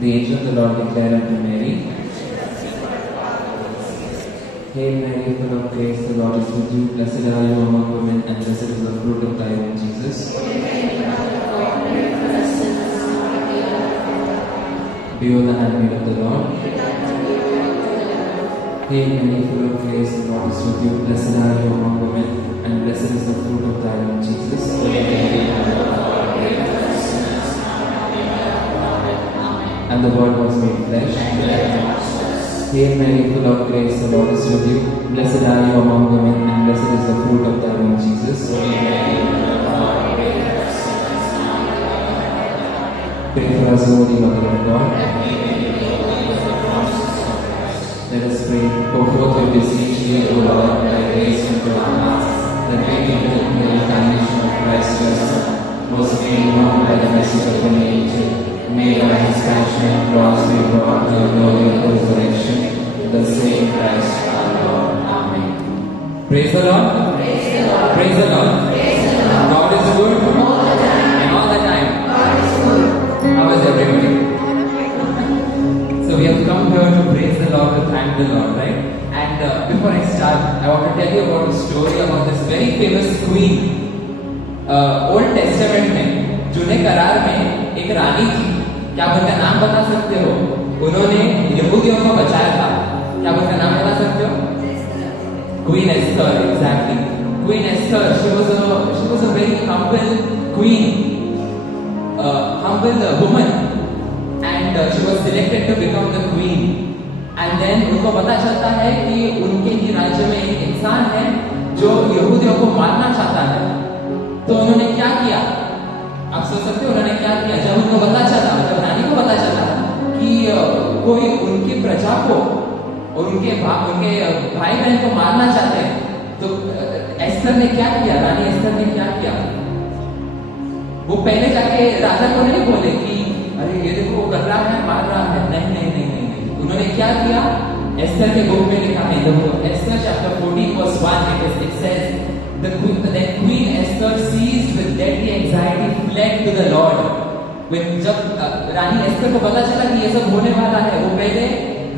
The angel of the Lord declared unto Mary, Hail Mary, full of grace, the Lord is with you. Blessed are you among women, and blessed is the fruit of thy womb, Jesus. Behold the handmaid of the Lord. Hail Mary, full of grace, the Lord is with you. Blessed are you among women, and blessed is the fruit of thy womb, Jesus. And the Word was made flesh. Hail Mary, full of grace, the Lord is with you. Blessed are you among women, and blessed is the fruit of thy womb, Jesus. Pray for us, Holy Mother of God. Let us pray. Go forth and beseech thee, O Lord, thy grace into our hearts, that we may live in the incarnation of Christ your Son, most made known by the message of an angel, made by his passion and cross, we brought to the glory of resurrection, the same Christ our Lord. Amen. Praise the Lord. Praise the Lord. Praise the Lord. Praise the Lord. God is good all the time. And all the time. God is good. How is everybody? So we have come here to praise the Lord, to thank the Lord, right? And before I start, I want to tell you about a story about this very famous queen. Old testament में जूने करार में एक रानी थी. क्या आप उनका नाम बता सकते हो? उन्होंने यहूदियों को बचाया था. क्या आप उनका नाम बता सकते हो? Queen Esther, exactly. Queen Esther, she was a very humble queen, humble woman, and she was selected to become the queen. And then उनको पता चलता है कि उनके ही राज्य में एक इंसान है जो यहूदियों को मारना चाहता है. तो उन्होंने क्या किया? आप सोच सकते हो उन्होंने क्या किया? जब उनको पता चला, जब रानी को पता चला कि कोई उनकी प्रजा को और उनके भाई बहन को मारना चाहते हैं, तो एस्तर ने क्या किया? रानी एस्तर ने क्या किया? वो पहले जाके राजा को नहीं बोले कि अरे ये देखो वो कर रहा है, मार रहा है. नहीं नहीं नहीं नहीं, नहीं. उन्होंने क्या किया? एस्तर के बुक में लिखा है, Esther chapter 14 verse 1, it says, then Queen Esther, seized with deadly anxiety, fled to the Lord. जब रानी एस्तर को पता चला कि ये सब होने वाला है, वो पहले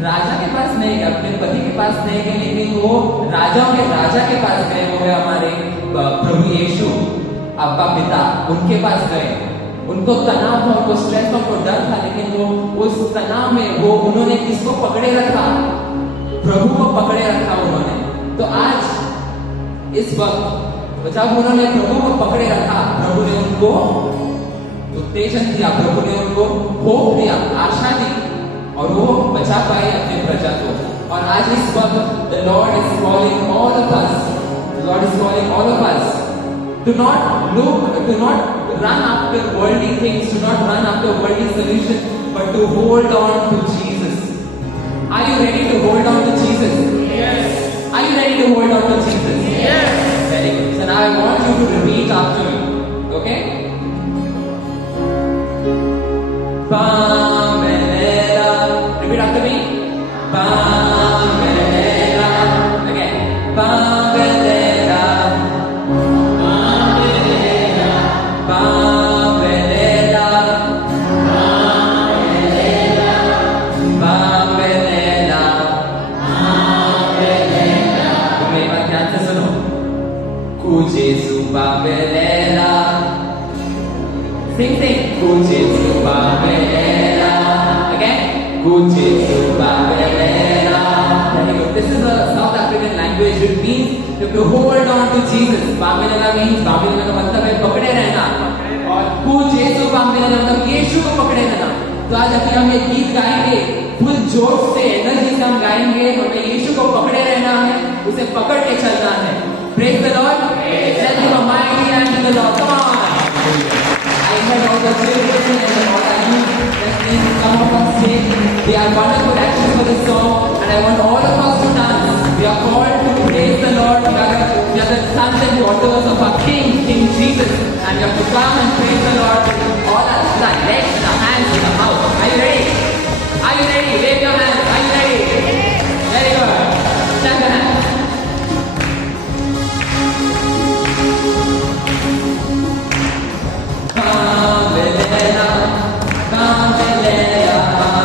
राजा के पास नहीं गए, अपने पति के पास नहीं गए, लेकिन वो राजाओं के राजा के पास गए. वो है हमारे प्रभु यीशु, अब्बा पिता, उनके पास गए. उनको तनाव था, उनको स्ट्रेस था, उनको डर था, लेकिन वो उस तनाव में वो उन्होंने किसको पकड़े रखा? प्रभु को पकड़े रखा उन्होंने. तो आज इस वक्त जब उन्होंने प्रभु को पकड़े रखा, प्रभु ने उनको उत्तेजन दिया, प्रभु ने उनको होप दिया, आशा दी, और वो बचा पाए अपने प्रजा को. और आज इस वक्त the Lord is calling all of us. The Lord is calling all of us to not run after worldly things, to not run after worldly solutions, but to hold on to Jesus. Are you ready to hold on to Jesus? Yes. Are you ready to hold on to Jesus? Yes. Very good. So now I want you to repeat after me. Okay? Pamela. Repeat after me. Pamela. Again. Pamela. Pamela. Pamela. Pamela. मेरी बात ध्यान से सुनो. Kujesu Pamela. Sing. Kujesu Pamela. Again. Kujesu Pamela. Very good. This is a South African language. It means you have to hold on to Jesus. Pamela means Pamela का मतलब है पकड़े रहना. और Kujesu Pamela मतलब यीशु को पकड़े रहना. तो आज अभी हम ये गीत गाएंगे, फुल जोश से, एनर्जी से हम गाएंगे. हमें यीशु को पकड़े रहना है, उसे पकड़ के चलना है. Praise the Lord. Let's give a mighty hand to the Lord. Come on. I invite all the children and all the youth that please come up on stage. We are wonderful actions for this song, and I want all of us to dance. We are called to praise the Lord. We are the sons and daughters of our King Jesus, and we have to come and praise the Lord with all our legs and our hands in the mouth. Are you ready? Are you ready? Wave your hands. Are you ready? Very good. Clap your hands. Pamela, Pamela.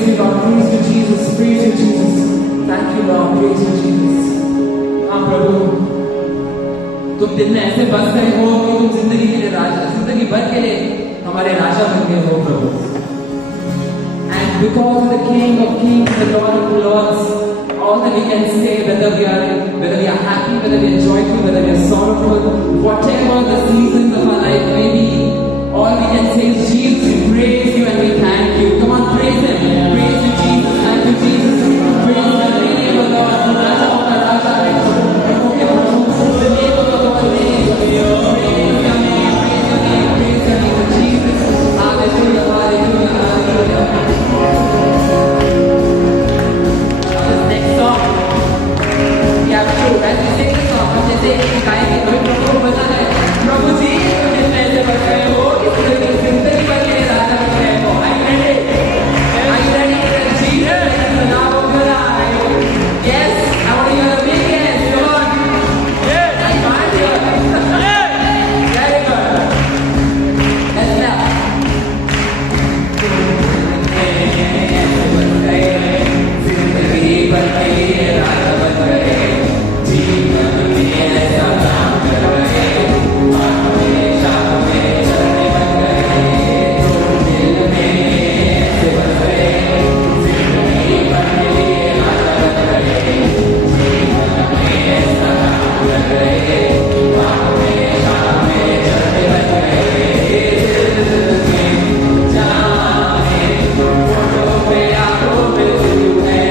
praise you, Lord. Praise you, Jesus. Praise you, Jesus. Thank you, Lord. Praise you, Jesus. हाँ प्रभु, तुम दिन में ऐसे बस गए हो कि तुम जिंदगी के लिए राजा, जिंदगी भर के लिए हमारे राजा बन गए हो प्रभु. And because of the King of Kings, the Lord of Lords, all that we can say, whether we are happy, whether we are joyful, whether we are sorrowful, whatever the seasons of our life may be, all we can say is Jesus, we praise you and we thank you. Come on, praise him. Praise you, Jesus. Thank you, Jesus. Praise the name of the Lord. Raja hoga Raja hai. The name of the Lord is praise your name, praise your name, praise your name, Jesus. Hallelujah, hallelujah, hallelujah. This next song, we have to, as we sing the song, हम जैसे गाएंगे तो प्रभु को बता है, प्रभु जी मुझे पैसे बच गए हो, इस जिंदगी भर के राजा बन गए हो. Are you ready? Jesus, let's now open our eyes. Yes, I want to hear a big yes. Come on. Yes. I'm fine here. Yes. Very good. Let's clap. जिंदगी भर के राजा बन गए, जीवन में ऐसा काम कर रहे, हमेशा हमें चलने बन गए, तो दिल में ऐसे बन गए, जिंदगी भर के राजा बन गए, जीवन में ऐसा काम कर रहे, हमेशा हमें चलने बन गए, दिल में जाने फोटो पे आंखों में तू है.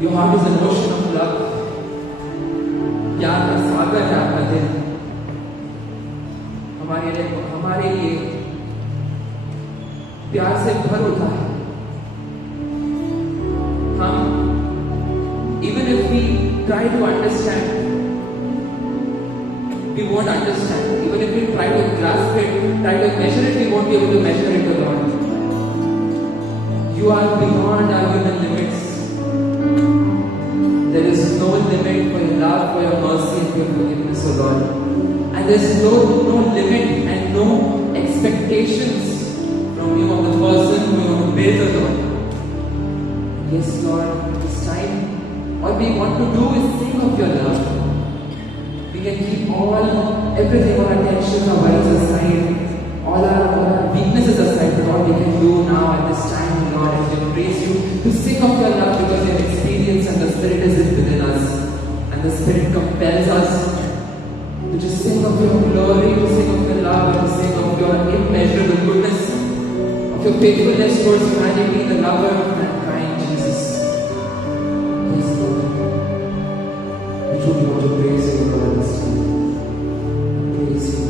Your heart is an ocean of love. प्यार का सागर है आपका दिल. हमारे लिए प्यार से भर उठा है. हम even if we try to understand, we won't understand. Even if we try to grasp it, try to measure it, we won't be able to measure it, Lord. You are beyond our human limits. There is no limit for your love, for your mercy, and for your forgiveness, O Lord. And there is no limit and no expectations from you of the person who you obey the Lord. Yes, Lord, this time, all we want to do is sing of your love. We can keep everything, our attention, our worries aside, all our weaknesses aside, but all we can do now at this time, Lord, is to praise you, to sing of your love because you have experience and the Spirit is within us. And the Spirit compels us to just sing of your glory, to sing of your love, and to sing of your immeasurable goodness, of your faithfulness towards humanity, the lover of mankind, Jesus. Yes, Lord. We truly want to praise you, Lord, this time. Praise you.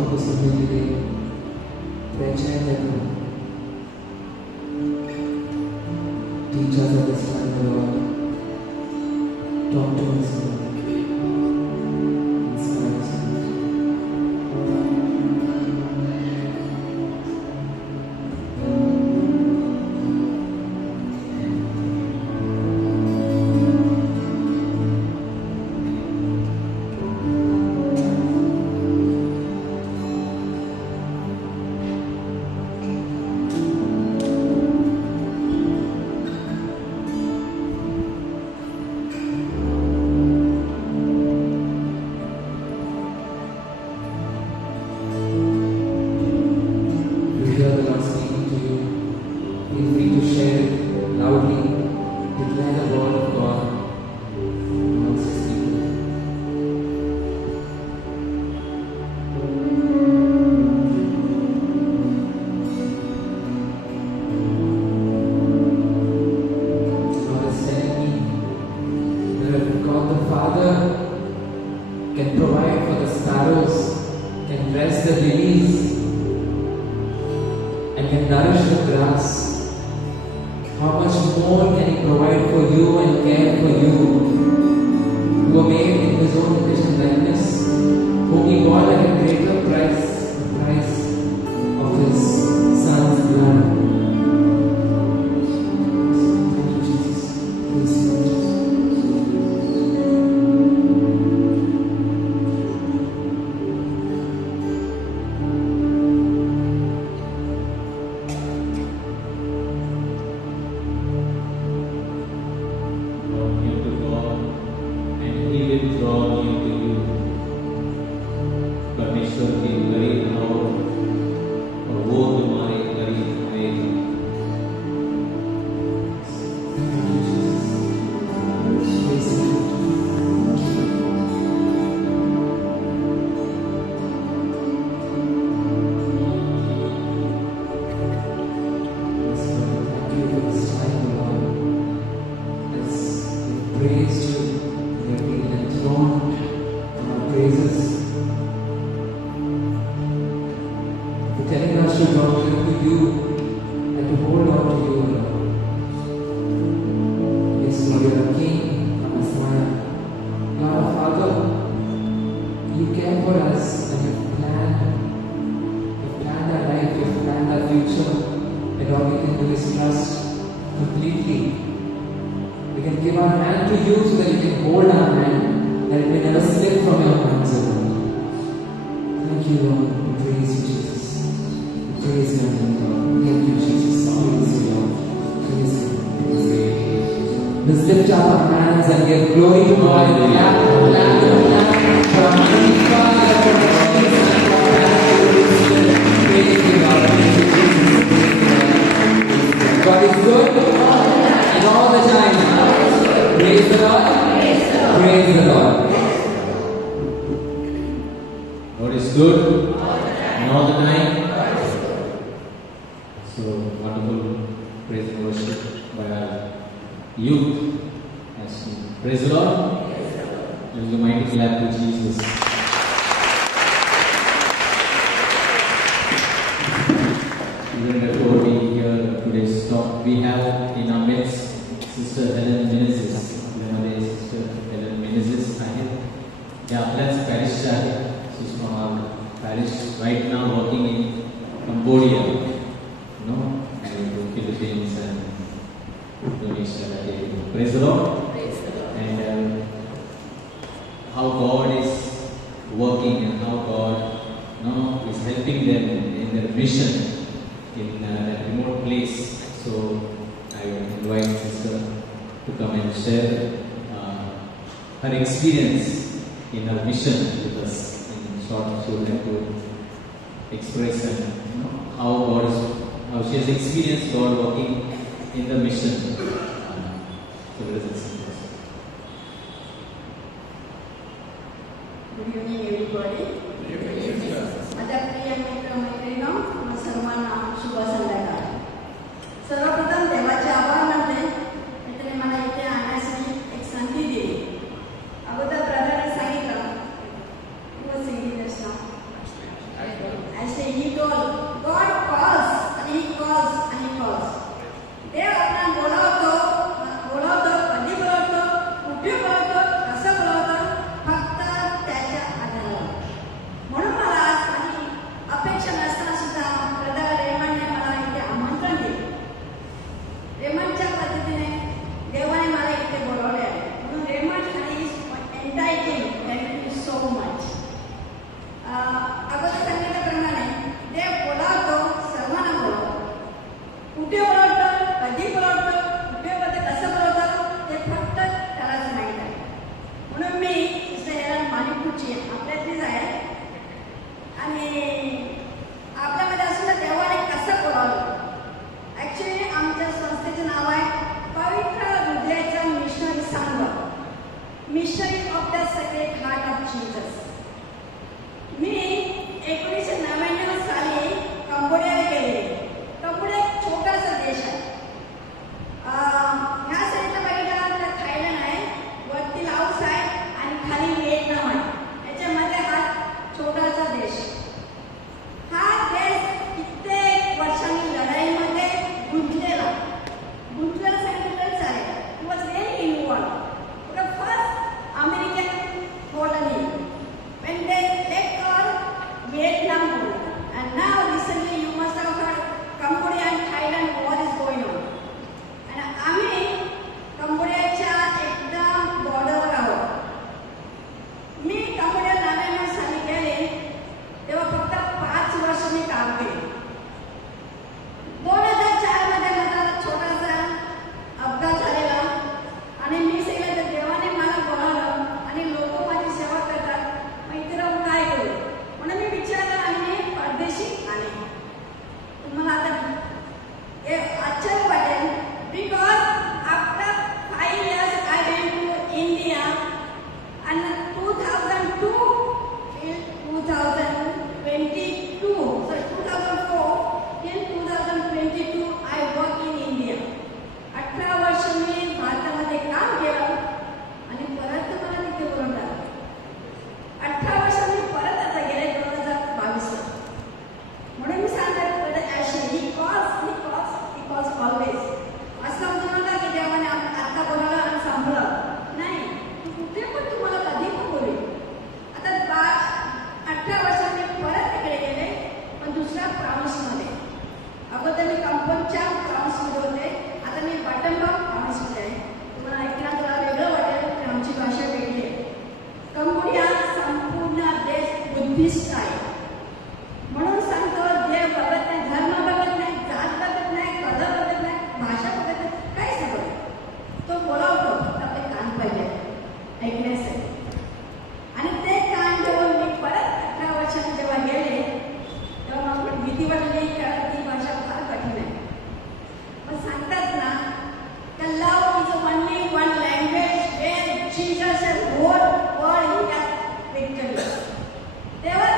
बातों को सुनने के लिए बेचैन है प्रभु। Teach us at this time, Lord. Talk to us, Lord. Inspire us, Lord. Can provide for the sparrows, can dress the lilies, and can nourish the grass. How much more can He provide for you and care for you, who were made in His own image and likeness, whom He bought at a greater price, the price of His Son's blood. Thank you, Jesus. Praise you, Jesus. Let's lift up our hands and give glory to God. Clap, clap, clap for our mighty Father, for the Jesus and for our Holy Spirit. Praise you, God. Praise you, Jesus. God is good and all the time. Praise the Lord. Praise the Lord. God is good and all the time. So wonderful praise and worship by our youth. As we praise the Lord. Use the mighty clap to Jesus. Even before we hear today's talk, we have in our midst Sister Helen Menezes. Sister Helen Menezes. Yeah, that's parish child. She's from our parish right now working in Cambodia. And in Philippines and Indonesia. Praise the Lord. Praise the Lord. And how God is working and how God is helping them in their mission in that remote place. So I invite Sister to come and share her experience in her mission with us in short, so that to express and how she has experienced God working in the mission. So let us listen to us. Good evening, everybody. माझ्या प्रिय मित्र-मैत्रिणींनो, सर्वांना शुभ संध्याकाळ. सर्वप्रथम देवाचे आभार मानते. त्याने मला इथे आणण्याची एक संधी दिली. अगोदर ब्रदरने सांगितलं, "You were singing this song." अगोदर सांगितल्याप्रमाणे देव बोलावतो, सर्वांना बोलावतो. कुठे बोलावतो, कधी बोलावतो, कुठे बोलतो, कसं बोलावतो ते फक्त त्यालाच माहीत आहे. म्हणून मी इस्रायल मालिकपूरची आपल्यातलीच आहे आणि आपल्यामध्ये असं देवाने कसं बोलावलं. ॲक्च्युली आमच्या संस्थेचं नाव आहे पवित्र हृदयाचा मिशनरी संघ, missionary of the sacred heart of Jesus. मी 1999 साली कंबोडियाला गेले. कंबोडिया एक छोटासा देश आहे. ह्या साईडला बघितला तर थायलंड आहे, वरती लाओस आहे आणि खाली व्हिएतनाम आहे. याच्यामध्ये हा छोटासा देश. हा देश कित्येक वर्षांनी लढाईमध्ये गुंतलेला सांगितलं चालेल. It was very involve. The first American colony when they let go Vietnam war, and now recently you must have heard Cambodia and Thailand war is going on. And आम्ही कंबोडियाच्या एकदम बॉर्डरवर आहोत. मी कंबोडिया 99 साली गेले तेव्हा फक्त 5 वर्ष मी काम केले. 2004 मध्ये माझा छोटासा अपघात झालेला आणि मी सगळं त्या देवाने मला बोलावलं आणि लोक माझी सेवा करतात. मग इथे राहून काय करू म्हणून मी विचारलं आणि मी परदेशी आले. तुम्हाला आता आश्चर्य वाटेल because after 5 years I went to India and 2002 till 2022, so 2004 till 2022 I work in India. 18 वर्ष मी भारतामध्ये काम केलं आणि परत मला तिथे बोलवलं. 18 वर्ष मी परत आता गेले 2022. म्हणून मी सांगते ॲक्च्युली कॉज ऑलवेज असं समजू नका की देवाने आता बोलावलं आणि संपलं नाही. कुठे पण तुम्हाला कधी पण बोलेल. आता 18 वर्षांनी परत तिकडे गेले पण दुसऱ्या प्रॉमिसमध्ये. अगोदर मी कंपनीच्या प्रॉमिसमध्ये होते, आता मी बटनबाग प्रॉमिसमध्ये आहे. तुम्हाला ऐकण्यात तुला वेगळं वाटेल की आमची भाषा वेगळी आहे. कंबोडिया संपूर्ण देश बुद्धिस्ट आहे. म्हणून सांगतो देव बघत नाही, धर्म बघत नाही, जात बघत नाही, कलर बघत नाही, भाषा बघत नाही, काहीच नाही बघत. तो बोलावतो आपले कान पाहिजे ऐकण्यासाठी. आणि ते कान जेव्हा मी परत 18 वर्षांनी जेव्हा गेले तेव्हा मला भीती वाटली कारण ती भाषा फार कठीण आहे. पण सांगतात ना the love is only one language where Jesus and whole world he has victory. तेव्हा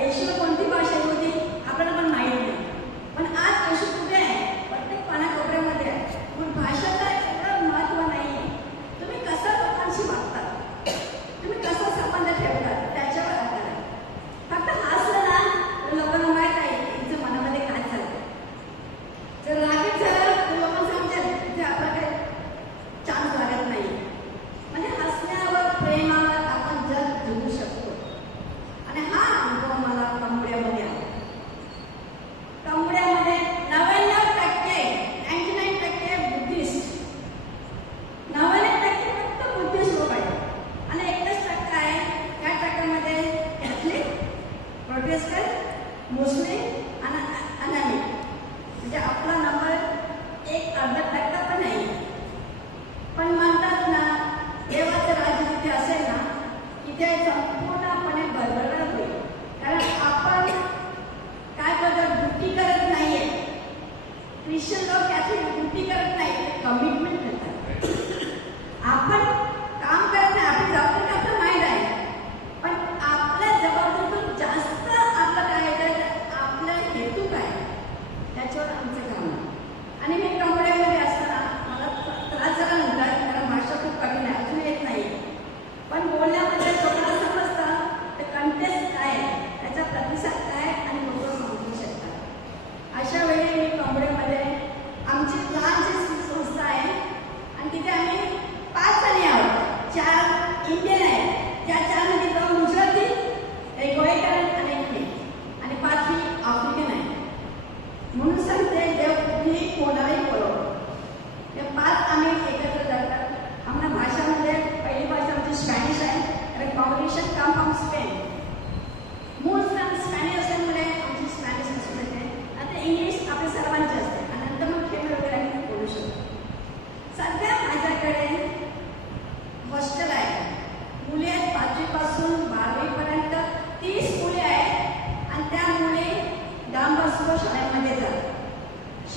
येशू कोणती भाषा होती आपल्याला पण माहीत नाही. पण आज येशू कुठे आहे? प्रत्येक पानाकोपऱ्यामध्ये आहे. पण भाषेला एवढं महत्व नाही आहे. तुम्ही कसं लोकांशी वागतात, तुम्ही कसं संबंध ठेवतात त्याच्यावर आधार आहे. फक्त हसलं ना तर लोकांना माहीत आहे तिचं मनामध्ये काय चालतं. जर रागीत झालं तर लोकांना समजेल तिथे आपल्याकडे चान्स लागत नाही. म्हणजे हसण्यावर प्रेमावर आपण जग जगू शकतो. आणि हा अनुभव मला कंबोडियामध्ये आला. कंबोडियामध्ये 99% बुद्धिस्ट, 99% फक्त बुद्धिस्ट लोक आहेत आणि 1% आहे त्या टक्क्यामध्ये कॅथलिक, प्रोटेस्टंट, मुस्लिम आणि अनामी. म्हणजे आपला नंबर 1-अर्धा% पण नाही. पण म्हणतात ना देवाचं राज्य जिथे असेल ना तिथे संपूर्णपणे भरभराट होईल. कारण आपण काय करतात, ड्युटी करत नाहीये. ख्रिश्चन लोक कॅथलिक ड्युटी करत नाही, कमिटमेंट करतात. आपण काम करत नाही, आपली जबाबदारी आपल्याला माहीत आहे. पण आपल्या जबाबदारीतून जास्त आपलं काय तर आपला हेतू काय त्याच्यावर आमचं काम आहे. आणि मी कंबोडियामध्ये असताना मला त्रास झाला नव्हता कारण भाषा खूप कठीण आहे, अजून येत नाही. पण बोलण्यामध्ये स्वतःला समजतं तर कंटेस्ट काय त्याचा प्रतिसाद काय आणि लोक समजू शकतात. अशा वेळी मी कंबोडियामध्ये आमची लहानशी संस्था आहे आणि तिथे आम्ही 5 जणी आहोत. 4 इंडियन आहेत, त्या 4मध्ये 2 गुजराती, 1 गोयकर आणि 1 मी आणि 5वी आफ्रिकन आहे. म्हणून सांगते देव कुठेही कोणालाही बोलवतो. ते 5 आम्ही एकत्र जातात. आम्हाला भाषामध्ये पहिली भाषा आमची स्पॅनिश आहे. Combination come from Spain. मूळ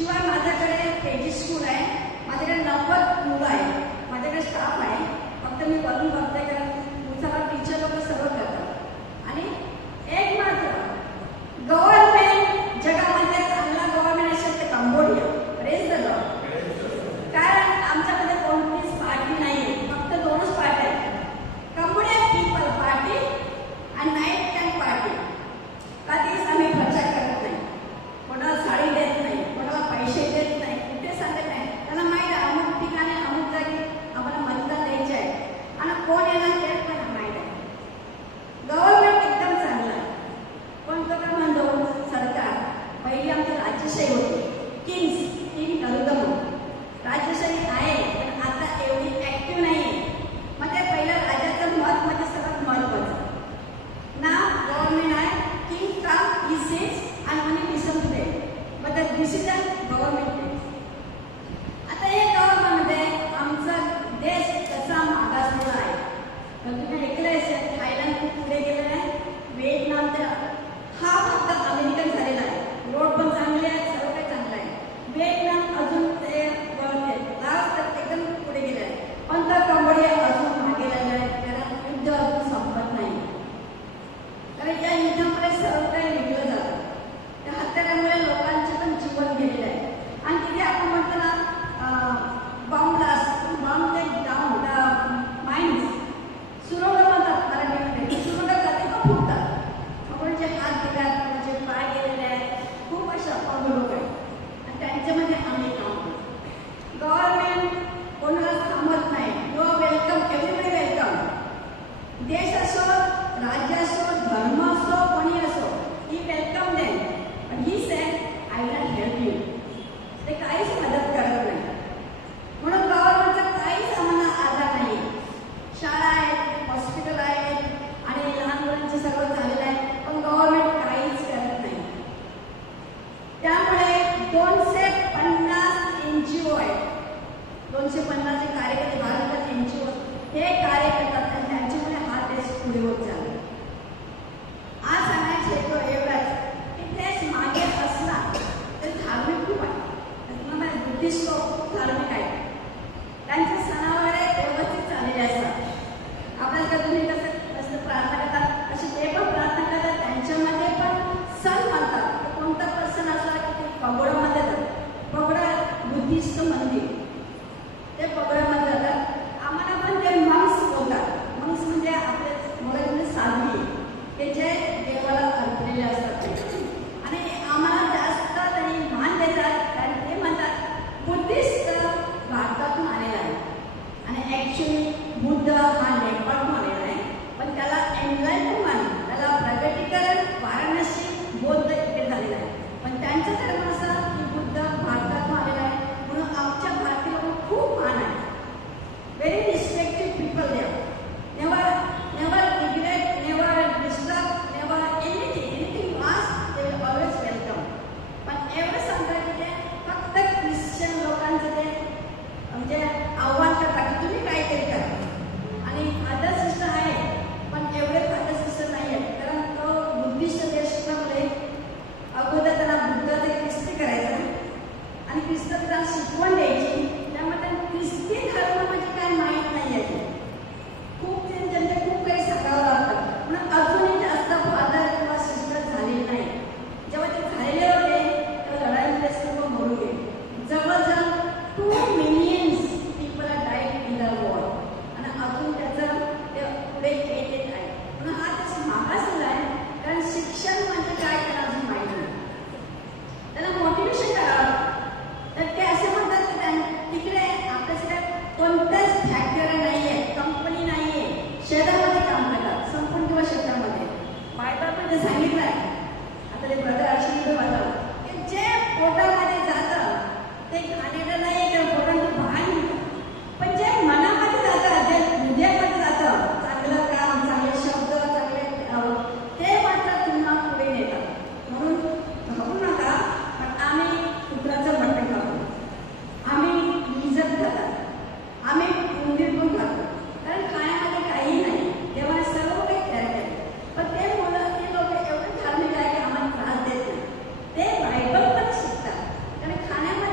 शिवाय माझ्याकडे केजी स्कूल आहे, माझ्याकडे 90 मुलं आहे, माझ्याकडे स्टाफ आहे. फक्त मी वरून बघते कारण तुमचा टीचर लोक सगळं करतात. आणि एक मात्र गव्हर्नमेंट जगामध्ये चांगला गव्हर्नमेंट असेल ते कंबोडिया. Praise the Lord. कारण आमच्याकडे कोणतीच पार्टी नाही, फक्त 2च पार्टी आहेत. कंबोडिया पीपल पार्टी आणि नाईट टाइम पार्टी. कधीच आम्ही प्रचार करत नाही, कोणाला साडी देत नाही, कोणाला पैसे देत नाही, कुठे सांगत नाही. त्यांना माहीत आहे अमुक ठिकाणी अमुक जागी आम्हाला मतदान द्यायचे आहे आणि कोण येणार ते पण माहीत आहे. गव्हर्नमेंट एकदम चांगलं आहे. पण तो काय म्हणतो सरकार, पहिली आमची राज्यशाही होती, किंग करुदम. राज्यशाही आहे पण आता एवढी ऍक्टिव्ह नाही आहे. मग ते पहिलं राजाचं मत म्हणजे सर्वात महत्वाचं. ना गव्हर्नमेंट आहे, king come he says and only listen to them, but the decision government takes. आता या गव्हर्नमेंटमध्ये आमचा देश कसा मागासलेला आहे. तर तुम्ही ऐकलं असेल थायलंड खूप पुढे गेलेला आहे, व्हिएतनाम तर हा फक्त अमेरिकन झालेला आहे. रोड पण चांगले आहेत, सर्व काही चांगलं आहे. व्हिएतनाम अजून ते लास्ट तर एकदम पुढे गेले आहे. पण तर कंबोडिया अजून मागे राहिला आहे कारण युद्ध अजून संपत नाही. कारण या युद्धामध्ये सर्व काही निघलं जातं. त्या हत्यारामुळे लोकांचे पण जीवन गेलेलं आहे. आणि तिथे आपण म्हणतो ना bomb blast, bomb take down the mines, सुरुंग म्हणतात मराठीमध्ये. सुरुंग कधी पण फुटतात. आपण जे हात दिल्यात, म्हणजे पाय गेलेले आहेत, खूप असे अपंग लोक आहेत आणि त्यांच्यामध्ये आम्ही काम करतो. गव्हर्नमेंट कोणाला थांबत नाही. No welcome, everybody welcome. देश असो, राज्य असो, धर्म असो, कोणी असो, he welcome them. But he said, I will not help you. ते काहीच मदत करत नाही. म्हणून गव्हर्नमेंटचा काहीच आम्हाला आधार नाही. शाळा आहेत, हॉस्पिटल आहेत आणि लहान मुलांचं सगळं झालेलं आहे, पण गव्हर्नमेंट काहीच करत नाही. त्यामुळे 250 NGO आहेत, 250 कार्यकर्ते भारतात NGO हे कार्य करतात आणि त्यांच्यामुळे हा देश पुढे होत चालला. आज सांगायचं हेतू एवढाच की देश मागे असला तर धार्मिक खूप आहे. बुद्धिस्ट लोक खूप धार्मिक आहेत, त्यांचे सणावार व्यवस्थित चाललेले असतात. आपल्याला तुम्ही कसं प्रार्थना करतात असे ते पण प्रार्थना करतात. त्यांच्यामध्ये पण सण म्हणतात. कोणता पण सण असला की ते पगोडामध्ये जातात. पगोडा बुद्धिस्ट मंदिर, ते पगोड्यामध्ये जातात. आम्हाला पण ते मंक्स बोलतात. मंक्स म्हणजे आपले मराठीमध्ये साध्वी, ते जे देवाला अर्पलेले असतात ते. आणि आम्हाला जास्त त्यांनी मान देतात कारण ते म्हणतात बुद्धिस्ट भारतातून आलेला आहे आणि ॲक्च्युली बुद्ध हा नेपाळहून आलेला आहे. पण त्याला एनलाइटमेंट, त्याला प्रगतीकरण वाराणसी बौद्ध इकडे झालेला आहे. पण त्यांचा धर्म असा की बुद्ध भारतातून आलेला आहे. म्हणून आमच्या भारतीय लोक खूप मान आहे. व्हेरी रिस्पेक्टेड पीपल देव. Never regret, never disturb, never anything you ask, they will always welcome. पण एवढं सांगता की ते फक्त ख्रिश्चन लोकांचं ते म्हणजे आव्हान करतात की तुम्ही काहीतरी करा. आणि फादर सिस्टर आहे पण एवढे फादर सिस्टर नाही आहेत कारण तो बुद्धिस्ट देश असल्यामुळे अगोदर त्यांना बुद्धाचे ख्रिस्ती करायचं आणि ख्रिस्त त्यांना शिकवण द्यायची. त्यामुळे त्यांना ख्रिस्ती धर्म म्हणजे काय माहीत नाही आहे. खूप जनते खूप काही सांगावं लागतं म्हणून अजूनही जास्त फादर किंवा सिस्टर झालेली नाही. जेव्हा ते झालेले होते तेव्हा लढाईमध्ये सर्व मरून गेले. जवळजवळ 2 millions people are died in the war आणि अजून त्याचं ते पुढे येत आहे. म्हणून हा देश मागासलेला आहे कारण शिक्षण म्हणजे काय त्याला अजून माहीत नाही. त्याला मोटिवेशन करावं. तर ते असे म्हणतात की तिकडे आपल्याकडे कोणत्याच फॅक्टरी नाही आहे, कंपनी नाही आहे, शहरामध्ये काम करतात, संपूर्ण किंवा क्षेत्रामध्ये. बायबलमध्ये सांगितलं आहे, आता ते ब्रदर अश्विनी म्हणतात की जे पोटामध्ये जातं ते खाण्याला नाही किंवा पोटातून बाहेर निघतं. पण जे मनामध्ये जातं, जे हृदयामध्ये जातं, चांगलं काम, चांगले शब्द, चांगले ते मात्र तुम्हाला पुढे नेतात. म्हणून घाबरू नका. पण आम्ही कुत्राचं मटण खातो, आम्ही इज्जत खातात, आम्ही उंदीर पण खातो कारण खाण्यामध्ये काही नाही. तेव्हा सर्व काही तयार केलं. पण ते मुलं ते लोक एवढे धार्मिक आहे की आम्हाला त्रास देत नाही. ते बायबल पण शिकतात कारण खाण्यामध्ये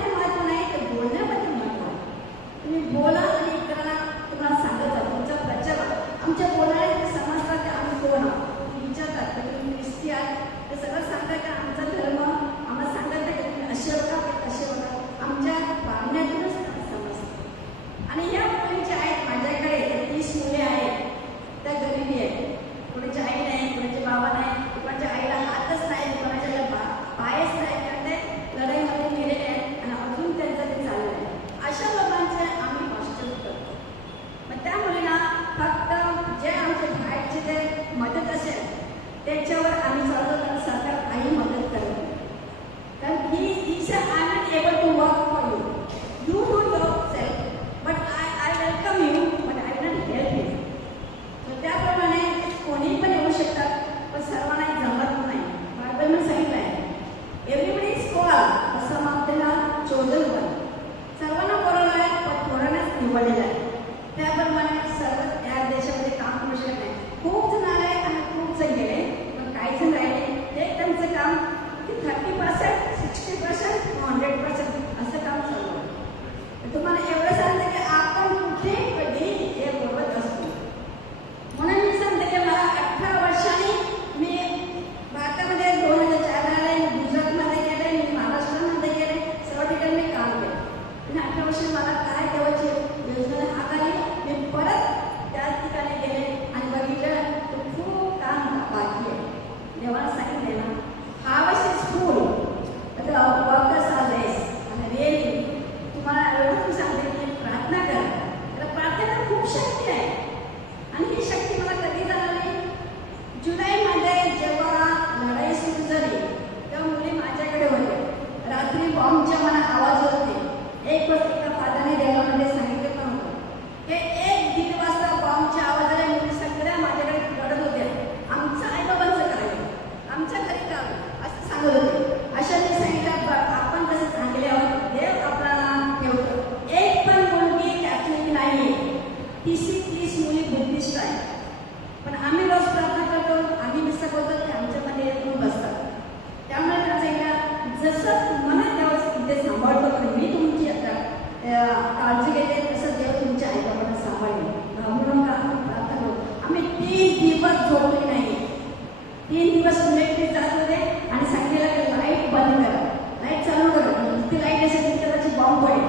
मी जात होते आणि सांगितलं लाईट बंद करा, लाईट चालू करा, ती लाईट असेल ती त्याची बॉम्ब पडेल.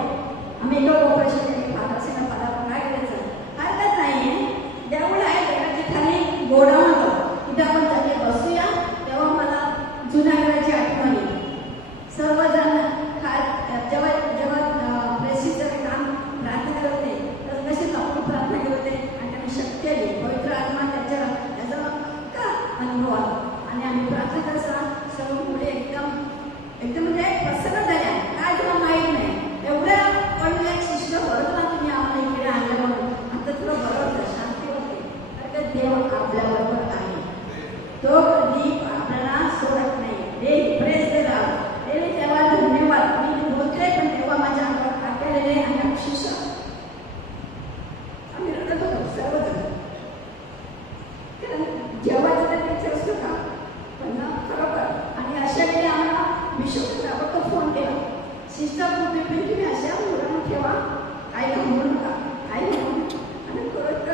आम्ही एका ऑपरेशन केली, फार असे ना फार काय करायचं हरकत नाहीये. देऊळ आहे देवाच्या खाली गोडाऊन होतं, तिथे आपण सगळे बसूया. तेव्हा मला जुन्या घराची आठवण येईल. सर्वजण जेव्हा जेव्हा प्रेसिडचं काम प्रार्थना करत होते तर कशी आपण प्रार्थना करत होते आणि त्यांनी शक्ती आली, पवित्र आत्मा त्याचा का अनुभव आला आणि आम्ही प्रार्थना करताना सर्व मुले एकदम म्हणजे प्रसन्न झाल्या. काय तुला माहीत नाही एवढं पण एक शिष्य बरोबर ना तुम्ही आम्हाला इकडे आणलं म्हणून आता तुला बरोबर शांती होते. तर देव आपल्याबरोबर आहे, तो कधी आपल्याला सोडत नाही. देव प्रेस देला तेव्हा धन्यवाद. मी बोलते पण तेव्हा माझ्या अंगावर टाकलेले आणि अक्षरशः आम्ही रडत होतो सर्वजण, कारण जेव्हाचं ते पिक्चर असतो का पण खरोखर. आणि अशा वेळी आम्हाला विश्वनाथरावांना फोन केला, सिस्टर तुम्ही अशा मुलांना ठेवा, काही थांबू नका, काही म्हणून. आणि खरंच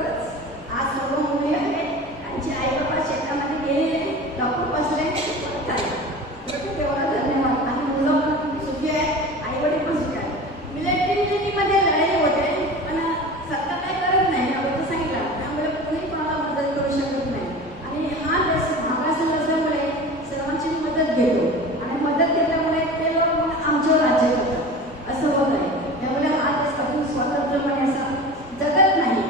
आज सर्व मुली आहेत, त्यांचे आई बाबा शेतामध्ये गेलेले, डॉक्टर बसले, परत आले. तेव्हा धन्यवाद. आणि मुलं पण सुखी आहे, आई वडील पण सुखी आहे. मिलिटरीमध्ये लढाई होते पण सत्ता काय करत नाही, आपण सांगितलं त्यामुळे कोणी कोणाला मदत करू शकत नाही. आणि हा महाराष्ट्र असल्यामुळे सर्वांची मदत घेतो आणि मदत घेतल्यामुळे ते लोक मग आमच्यावर राज्य करतात असं होत आहे. त्यामुळे हा देश अजून स्वतंत्रपणे असा जगत नाही,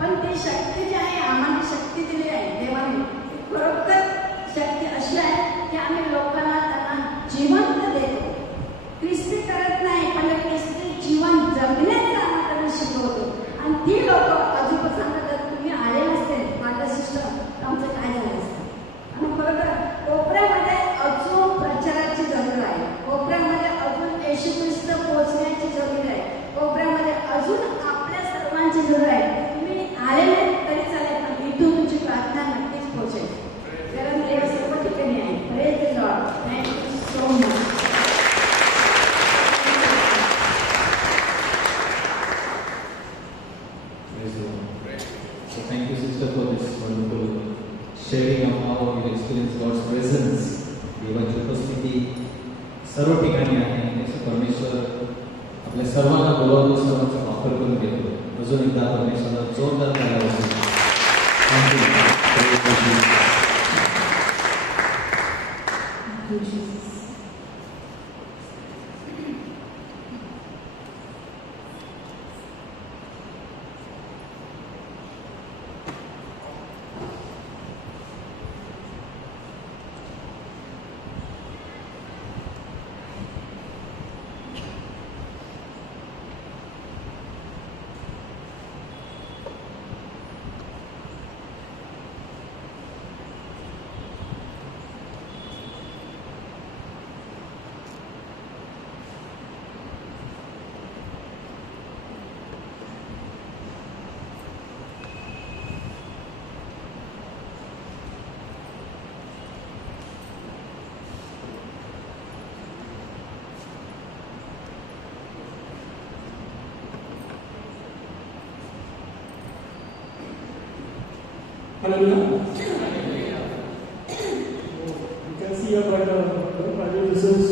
पण ती शक्ती जी आहे आम्हाला शक्ती दिली आहे देवाने, खरोखर शक्ती अशी आहे की आम्ही लोकांना त्यांना जिवंत देतो. ख्रिस्ती करत नाही पण ख्रिस्ती जीवन जगण्याचं आम्ही त्यांना शिकवतो. आणि ती लोक अजून सांगतात तुम्ही आले नसते माझं शिष्य तर आमचं काय झालं असतं. आणि खरोखर कोपऱ्यामध्ये अजून प्रचाराची जरूर आहे, कोपऱ्यामध्ये अजून येशू ख्रिस्त पोहोचण्याची जरूर आहे, कोपऱ्यामध्ये अजून आपल्या सर्वांची जरूर आहे. तुम्ही आले नाही तरी चालेल पण इथून तुमची प्रार्थना नक्कीच पोहोचेल, कारण देव सर्व ठिकाणी आहे. Praise the Lord. Thank you so much. So thank you, sister, for this wonderful sharing of how you experience God's presence. देवाची उपस्थिती सर्व ठिकाणी आहे. परमेश्वर आपल्या सर्वांना बोलावून सर्वांचा वापर करून घेतो. अजून एकदा परमेश्वराला जोरदार करायला Hallelujah. You can see here, but this is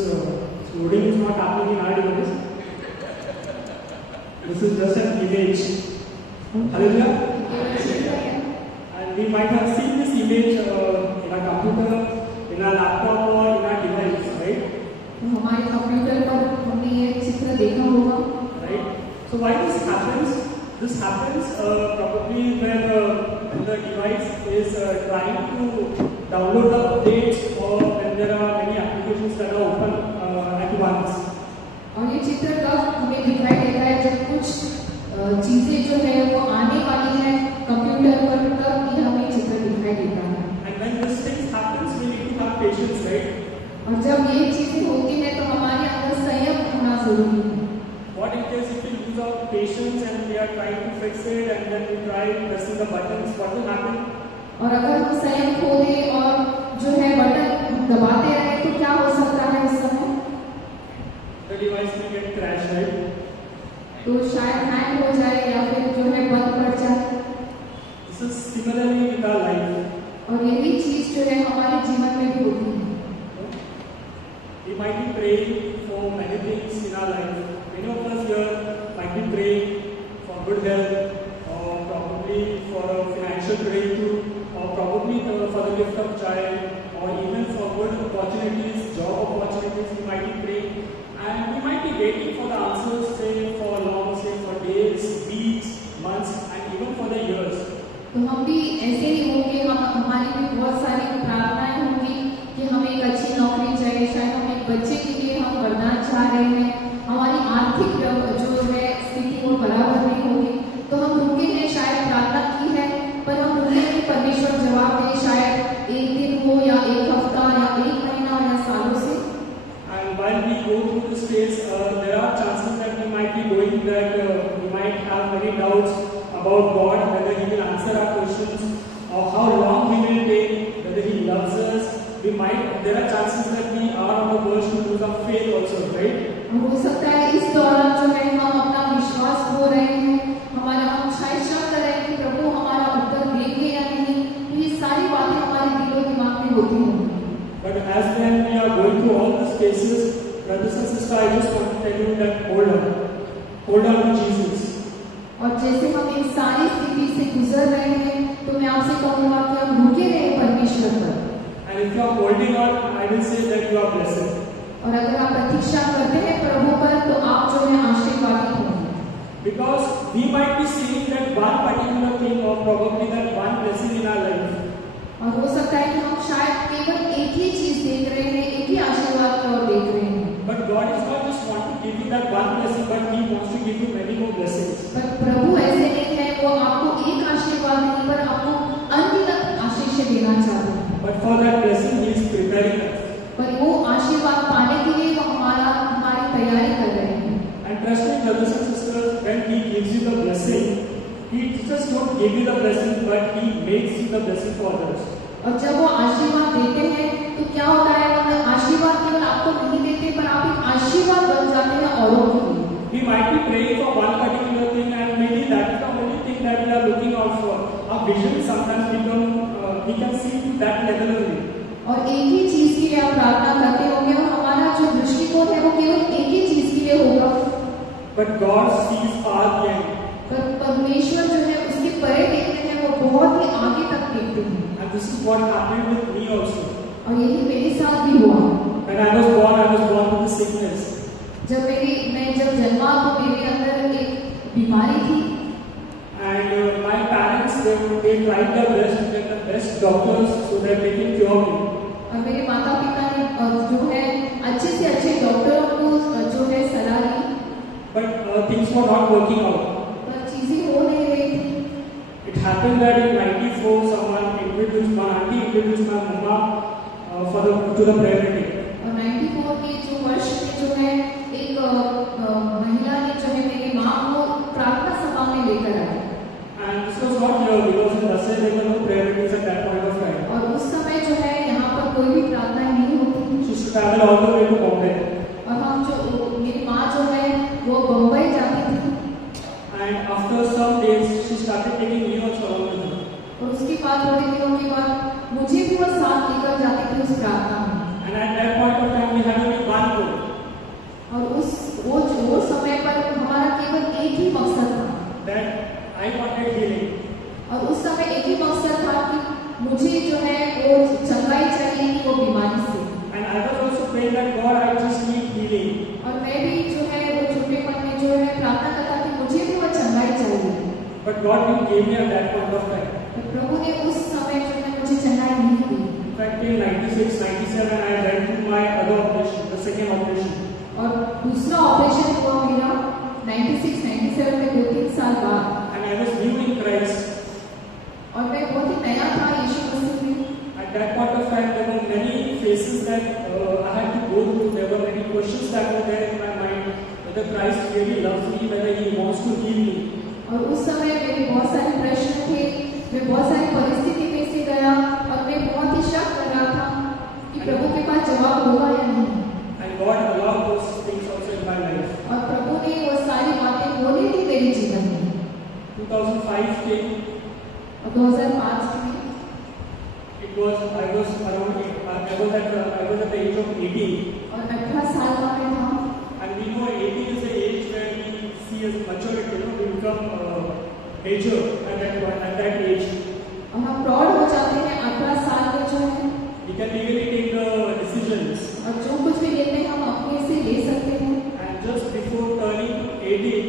loading is not happening in our device. This is just an image. Hallelujah. And we might have seen this image in our computer, in our laptop, or in our device, right? हमारे computer पर हमने ये चित्र देखा होगा, right? So why this happens? This happens probably when the device is trying to download the updates or when there are many applications that are open at once. और ये चित्र तब हमें दिखाई देता है जब कुछ चीजें जो है वो आने वाली है कंप्यूटर पर, तब ये हमें चित्र दिखाई देता है. And when this thing happens, we need to have patience, right? और जब ये चीजें होती है तो हमारे अंदर संयम होना जरूरी है. What in case if we lose our patience and we are trying to fix it and then we try pressing the buttons, what will happen? और अगर हम संयम खो दें और जो है बटन दबाते रहे तो क्या हो सकता है उस समय? The device will get crashed, right? तो शायद हैंग हो जाए या फिर जो है बंद पड़ जाए. This is similarly with our life. और यही चीज जो है हमारे जीवन में भी होती praying for many things in our life. Many of us here might be praying for good health, or probably for a financial breakthrough, or probably for the gift of child, or even for good opportunities, job opportunities. We might be praying, and we might be waiting for the answers, say for long, say for days, weeks, months, and even for the years. तो हम भी ऐसे ही होंगे, हमारी भी बहुत सारी प्रार्थनाएं होंगी कि हमें एक अच्छी नौकरी चाहिए, शायद हम एक बच्चे के लिए हम वरदान चाह रहे हैं, हमारी आर्थिक जो है स्थिति वो बराबर नहीं होगी, तो हम रुके हैं, शायद प्रार्थना की है, पर हम रुके हैं परमेश्वर जवाब दे, शायद एक दिन हो या एक हफ्ता या एक महीना या सालों से. And while we go through this phase, there are chances that we might be going that we might have many doubts about God, whether He will answer our questions, or how long He will take, whether He loves us. There are chances that we are on the verge to lose our faith also, right? हो सकता है इस दौरान जो है हम अपना विश्वास खो रहे हैं, हम शायद शक कर रहे हैं कि प्रभु हमारा उत्तर देंगे या नहीं, तो ये सारी बातें हमारे दिलो दिमाग में होती होंगी. But as then we are going through all these cases, brothers and sisters, I just want to tell you that hold on to Jesus. और जैसे हम इन सारी स्थिति से गुजर रहे हैं, तो मैं आपसे कहूँगा कि हम रुके रहे परमेश्वर पर. And if you are holding on, I will say that you are blessed. और अगर आप प्रतीक्षा करते हैं प्रभु पर, तो आप जो है आशीर्वादित होंगे. Because we might be seeing that one particular thing, or probably that one blessing in our life. और हो सकता है कि हम शायद केवल एक ही चीज देख रहे हैं, एक ही आशीर्वाद की ओर देख रहे हैं. But God is not just want to give you that one blessing, but He wants to give you many more blessings. पर प्रभु ऐसे नहीं है, वो आपको एक आशीर्वाद नहीं पर आपको अनगिनत आशीष देना चाहते हैं. But for that blessing, He is preparing us. पर वो आशीर्वाद पाने के लिए वो हमारी तैयारी कर रहे हैं. And trust me, brothers and sisters, when He gives you the blessing, He just don't give you the blessing, but He makes you the blessing for others. और जब वो आशीर्वाद देते हैं, तो क्या होता है, वो आशीर्वाद केवल आपको नहीं देते, पर आप एक आशीर्वाद बन जाते हैं औरों के लिए. We might be praying for one particular thing, and maybe that is the only thing that we are looking out for. Our vision sometimes we can see to that level only. और एक ही चीज के लिए आप प्रार्थना करते होंगे, और हमारा जो दृष्टिकोण है वो केवल एक ही चीज के लिए होगा. But God sees far beyond. पर परमेश्वर जो है उसके परे देखते हैं, वो बहुत ही आगे तक देखते हैं. And this is what happened with me also. और यही मेरे साथ भी हुआ. When I was born with the sickness. मैं जब जन्मा तो मेरे अंदर एक बीमारी थी. And my parents they tried their best to get the best doctors so that they can cure me. और मेरे माता पिता ने जो है अच्छे से अच्छे डॉक्टरों को जो है सलाह दी. But things were not working out. पर चीजें हो नहीं रही थी. It happened that in '94 someone introduced my mama to the prayer meeting. और 94 के जो वर्ष में जो है एक महिला ने जो है मेरी माँ को प्रार्थना सभा में लेकर आई. And this was not here because in Russia there were no prayer meetings at that point of time. और उस समय जो है यहाँ पर कोई भी प्रार्थना नहीं होती. She used to travel all the way to Bombay. और हम जो मेरी माँ जो है वो बम्बई जाती थी. And after some days she started taking me also along with her. और उसके बाद थोड़े दिनों के बाद मुझे भी वो साथ लेकर जाती थी उस प्रार्थना में. And at that point of time we had only one goal. और वो समय पर हमारा केवल एक ही मकसद था. That I wanted healing. और उस समय एक ही मकसद था कि मुझे जो है वो चंगाई चाहिए कि वो बीमारी से. And I was also praying that God, I just need healing. और मैं भी जो है वो छोटेपन में जो है प्रार्थना करता कि मुझे भी वो चंगाई चाहिए. But God didn't give me at that point of time. तो प्रभु ने उस समय जो है मुझे चंगाई नहीं दी. In fact, in '96, '97, I went to my other operation, the second operation. और दूसरा ऑपरेशन हुआ मेरा 96, 97 में 2-3 साल बाद. And I was new in Christ. और मैं बहुत ही नया था यीशु मसीह में. At that point of time, there were many phases that I had to go through. There were many questions that were there in my mind. Whether Christ really loves me, whether He wants to heal me. और उस समय मेरे बहुत सारे प्रश्न थे. मैं बहुत सारी परिस्थिति में से गया और मैं बहुत ही शक कर रहा था कि प्रभु के पास जवाब होगा या नहीं. And God allowed those things also in my life. और प्रभु ने वो सारी बातें होने दी मेरे जीवन में. 2005 came. और 2005 में I was at the age of 18. और 18 साल का see as maturity, we become mature at that age. और हम प्रौढ़ हो जाते हैं 18 साल में जो है, We can legally take the decisions. और जो कुछ भी निर्णय हम अपने से ले सकते हैं। And just before turning 18,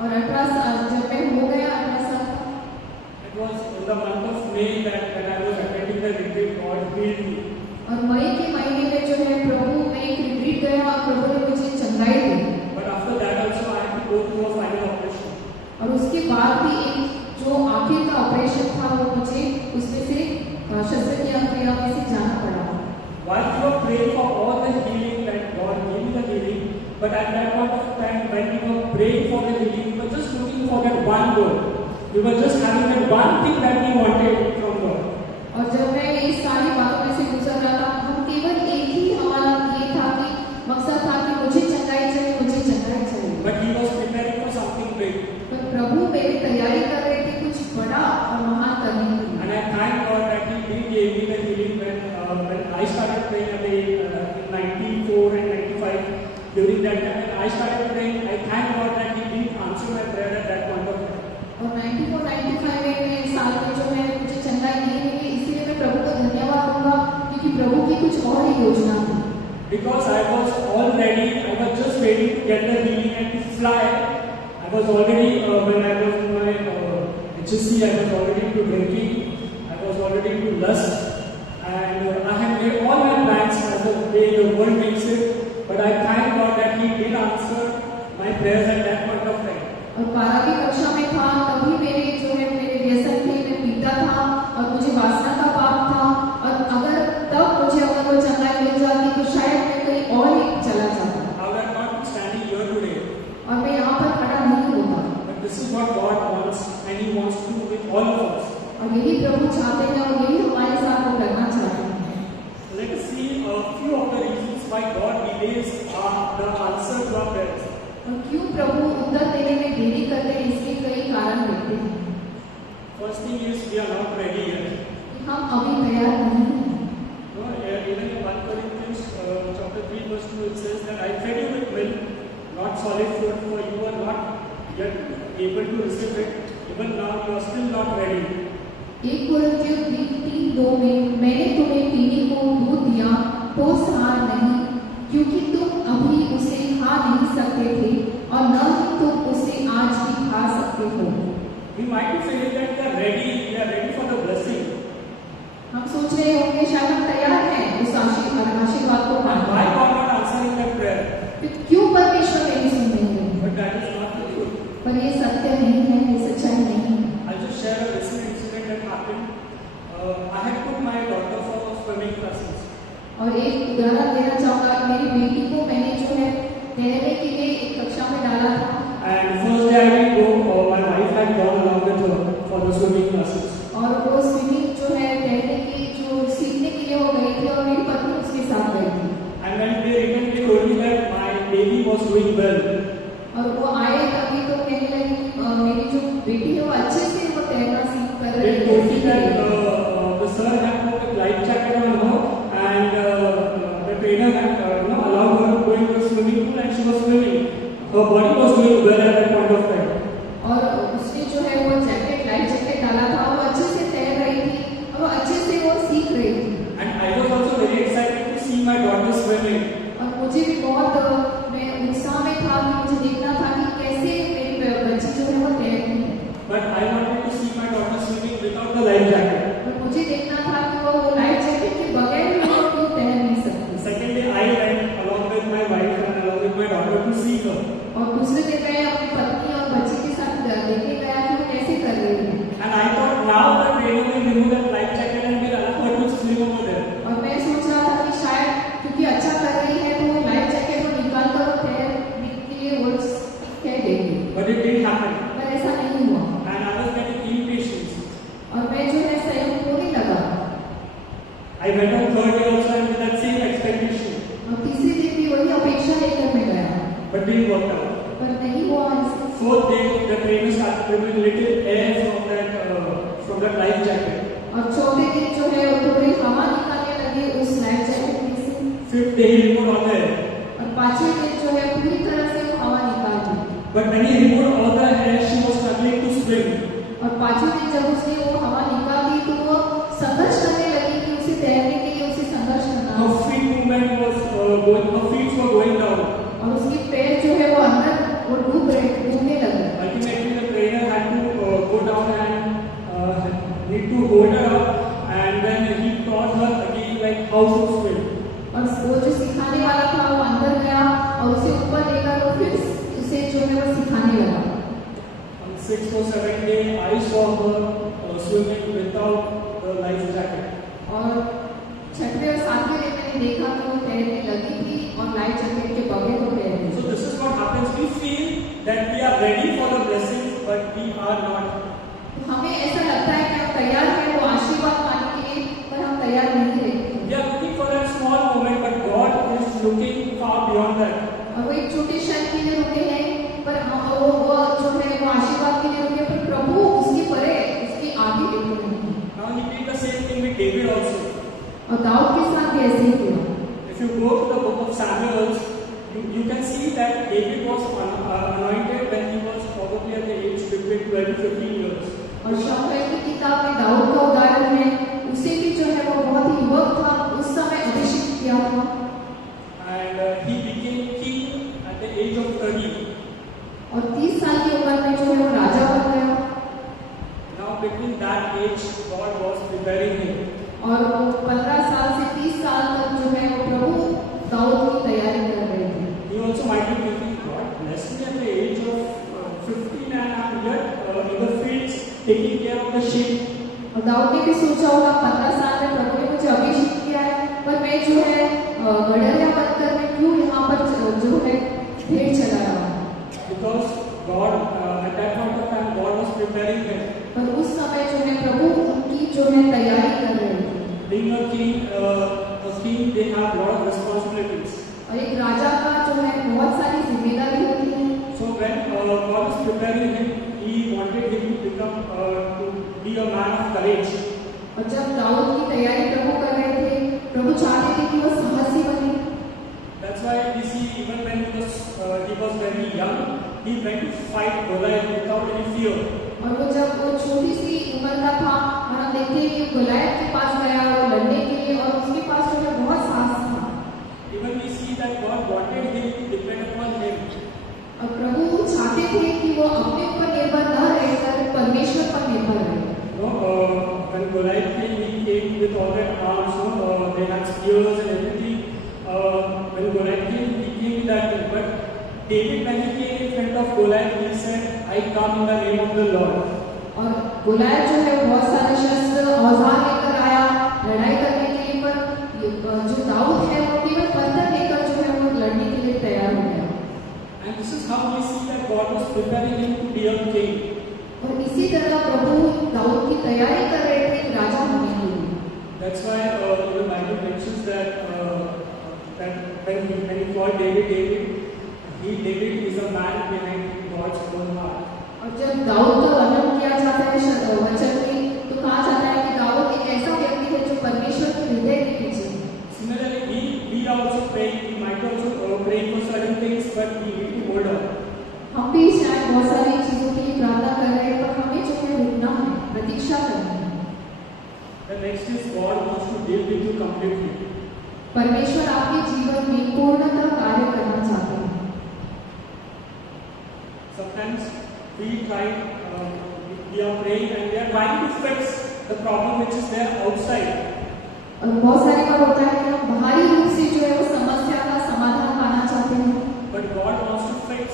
और 18 साल जब मैं हो गया 18 साल, it was in the month of May that when I was attending the retreat, God healed me. और मई के महीने में जो है प्रभु मैं एक रिट्रीट गया और प्रभु ने मुझे चंगाई दी। But after that also I had to go through a final operation. और उसके बाद भी एक जो आखिर का ऑपरेशन था वो मुझे उसमें से शस्त्रक्रिया में से जाना पड़ा। While we were praying for all the healing that God gave me the healing, but at that point of time when we were praying for the healing, we were just looking for that one goal. We were just having that one thing that we wanted from God. और जब मैं इस सारी बातों में से गुजर रहा था, हम केवल एक ही हमारा ये था कि मकसद था कि मुझे चंगाई चाहिए, मुझे चंगाई चाहिए। But He was preparing for something big. पर प्रभु मेरी तैयारी कर रहे थे कुछ बड़ा और महान करने के लिए। And I thank God that He did give me the healing when I started praying in 94 and 95. During that time, when I started praying, I thank God that He did answer my prayer at that point of time. और 94-95 में साल में जो है मुझे चंगाई नहीं मिली, इसलिए मैं प्रभु को धन्यवाद दूंगा क्योंकि प्रभु की कुछ और ही योजना थी। Because I was all ready, I was just ready to get the healing and to fly. I was already, when I was in my HSC, I was already into drinking, I was already into lust, and I had made all my plans as the way the world makes it. But I thank God that He did answer my prayers at that point of time. और 12वीं कक्षा में था तभी मेरे जो है मेरे व्यसन थे, मैं पीता था और मुझे वासना का पाप था, और अगर तब मुझे अगर वो चंगाई मिल जाती तो शायद मैं कहीं और ही चला जाता। I would have not been standing here today. और मैं यहाँ पर खड़ा नहीं होता। But this is what God wants, and He wants to do with all of us. और यही प्रभु चाहते हैं और यही हमारे साथ वो करना चाहते हैं। Let us see a few of the reasons why God delays the answer to our prayers. और क्यों प्रभु उत्तर देने में देरी करते हैं, इसके कई कारण देखते हैं। First thing is we are not ready yet. हम अभी तैयार नहीं हैं। No, even in 1 Corinthians chapter 3 verse 2 it says that I fed you with milk, not solid food, for you are not yet able to receive it. Even now you are still not ready. 1 कोरिन्थियों 3:2 में मैंने तुम्हें पीने को दूध दिया तो सार नहीं, क्योंकि तुम अभी उसे खा नहीं सकते थे और न ही तुम उसे आज भी खा सकते हो। We might be feeling that we are ready for the blessing. हम सोच रहे होंगे शायद हम तैयार हैं उस आशीर्वाद को And पाने। why God not answering that prayer? तो क्यों परमेश्वर मेरी सुन नहीं रहे? But that is not the truth. पर ये सत्य नहीं है, ये सच्चाई नहीं है। I'll just share a recent incident that happened. I had put my daughter for swimming classes. और एक उदाहरण देना चाहूँगा, मेरी बेटी को मैंने जो है तैरने के लिए एक कक्षा में डाला था। And first day I didn't go, my wife had gone along with her for the swimming classes. और वो स्विमिंग जो है तैरने की जो सीखने के लिए वो गई थी और मेरी पत्नी उसके साथ गई थी। And when they returned, they told me that my baby was doing well. और वो आए तभी तो कहने लगी मेरी जो बेटी है वो अच्छे से वो तैरना सीख कर They रही told me है। that the sir had put a life jacket on her and the trainer had allowed her to go into the swimming pool and she was swimming. Her body was doing well at that point of time. और उसने जो है वो jacket life jacket डाला था, वो अच्छे से तैर रही थी और वो अच्छे से वो सीख रही थी। And I was also very excited to see my daughter swimming. और मुझे भी बहुत मैं उत्साह में था कि मुझे देखना था कि कैसे मेरी बच्ची जो है वो तैरती है। But I wanted to see my daughter swimming without the life jacket. और मुझे देखना था कि वो लाइफ जैकेट के बगैर भी वो क्यों तैर नहीं सकती। The second day I went along with my wife and along with my daughter to see her. और दूसरे दिन मैं अपनी पत्नी और बच्ची के साथ देखने गया कि वो कैसे कर रही है। And I thought now the trainer will remove that life jacket and will allow her to swim over there. और मैं सोच रहा था कि शायद क्योंकि अच्छा कर रही है तो वो लाइफ जैकेट को निकाल कर वो तैरने के लिए वो कह देगी। But it didn't happen. पर ऐसा नहीं हुआ And I was getting impatient. और मैं जो है सहयोग होने लगा। I went on third day also and with that same expectation. और तीसरे दिन भी वही अपेक्षा लेकर मैं गया, But didn't work out. पर नहीं हुआ ऐसे। Fourth day the trainer started removing little air from that life jacket. और चौथे दिन जो है वो थोड़ी हवा निकालने लगे उस लाइफ जैकेट में से। Fifth day he removed all the air. और पांचवें दिन जो है पूरी तरह से वो हवा निकाल But when he removed all the hair, she was struggling to swim. और 5वें दिन जब उसने वो हवा निकाली तो वो संघर्ष करने लगी कि उसे तैरने के लिए उसे संघर्ष करना Her feet movement was her feet were going down. और उसके पैर जो है वो अंदर वो डूबने लगे. Ultimately, the trainer had to go down and need to hold her up, and then he taught her again like how to swim. और वो जो सिखाने वाला था वो अंदर गया और उसे ऊपर लेकर तो फिर उसे जो है वो सिखाने लगा. On 6th or 7th day, I saw her swimming without the life jacket. और 6वें और 7वें दिन मैंने देखा कि वो तैरने लगी थी और लाइफ जैकेट के बगैर वो तैर रही So थी. this is what happens. We feel that we are ready for the blessings, but we are not. हमें ऐसा लगता है कि हम तैयार हैं वो आशीर्वाद पाने के लिए, पर हम तैयार नहीं रहते. We are looking for that small moment, but God is looking far beyond that. और वो एक छोटे क्षण के लिए रुके हैं, पर वो जो है वो आशीर्वाद के लिए रुके, पर प्रभु उसके परे उसके आगे देखे हैं. Now he did the same thing with David also. और दाऊद के साथ भी ऐसे ही हुआ. If you go to the book of Samuel, you can see that David was anointed when he was probably at the age between 12 to 15 years. और शमूएल की किताब में दाऊद का उदाहरण है, उसे भी जो है वो बहुत ही युवक था, उस समय अभिषेक किया था. And he became king at the age of 30. और 30 साल की उम्र में जो है वो राजा बन गया. Now between that age, God was preparing him. और वो 15 साल से 30 साल तक जो है वो प्रभु दाऊद की तैयारी कर रहे थे. He also might be thinking, God blessed me at the age of 15 and I'm yet in the fields taking care of the sheep. और दाऊद ने भी सोचा होगा 15 साल में प्रभु ने मुझे अभिषेक किया है, पर मैं जो है गड़रिया बनकर मैं क्यों यहाँ पर जो है भेड़ चला रहा हूँ. Because God at that point of time God was preparing him. पर उस समय जो है प्रभु उनकी जो है तैयारी कर रहे थे. Being a king they have lot of responsibilities. और एक राजा का जो है बहुत सारी जिम्मेदारी होती है. So when God was preparing him, he wanted him to become to be a man of courage. और जब दाऊद की तैयारी प्रभु कर रहे थे, प्रभु चाहते थे कि वो साहसी बने. That's why we see even when he was very young, he went to fight Goliath without any fear. और वो जब वो छोटी सी उम्र का था और हम देखते हैं कि गोलायत के पास गया वो लड़ने के लिए और उसके पास जो है बहुत साहस था. Even we see that God wanted him to depend upon him. और प्रभु चाहते थे कि वो अपने ऊपर निर्भर न रहकर परमेश्वर पर निर्भर रहे. When Goliath came, he came with all their arms. They had spears and everything. When Goliath came, he came with that thing. But David, when he came in front of Goliath, he said, "I come in the name of the Lord." और Goliath जो है बहुत सारे शस्त्र औजार लेकर आया लड़ाई करने के लिए, पर जो दाऊद है वो केवल पत्थर लेकर जो है वो लड़ने के लिए तैयार हो गया. And this is how we see that God was preparing him to be a king. और इसी तरह प्रभु दाऊद की तैयारी कर रहे थे राजा होने के लिए. That's why the Bible mentions that when he called David, David is a man behind God's own heart. और जब दाऊद का वर्णन किया जाता है वचन में, तो कहा जाता है कि दाऊद एक ऐसा व्यक्ति है जो परमेश्वर के हृदय के पीछे है. Similarly, we are also praying. We might also pray for certain things, but we need to hold on. हम भी शायद बहुत सारी चीजों के लिए प्रार्थना कर रहे हैं, पर हमें जो है रुकना है, प्रतीक्षा करनी है. The next is God wants to deal with you completely. परमेश्वर आपके जीवन में पूर्णतः कार्य करना चाहते हैं. Sometimes we are praying and we are trying to fix the problem which is there outside. और बहुत सारी बार होता है कि हम बाहरी रूप से जो है वो समस्या का समाधान पाना चाहते हैं, But God wants to fix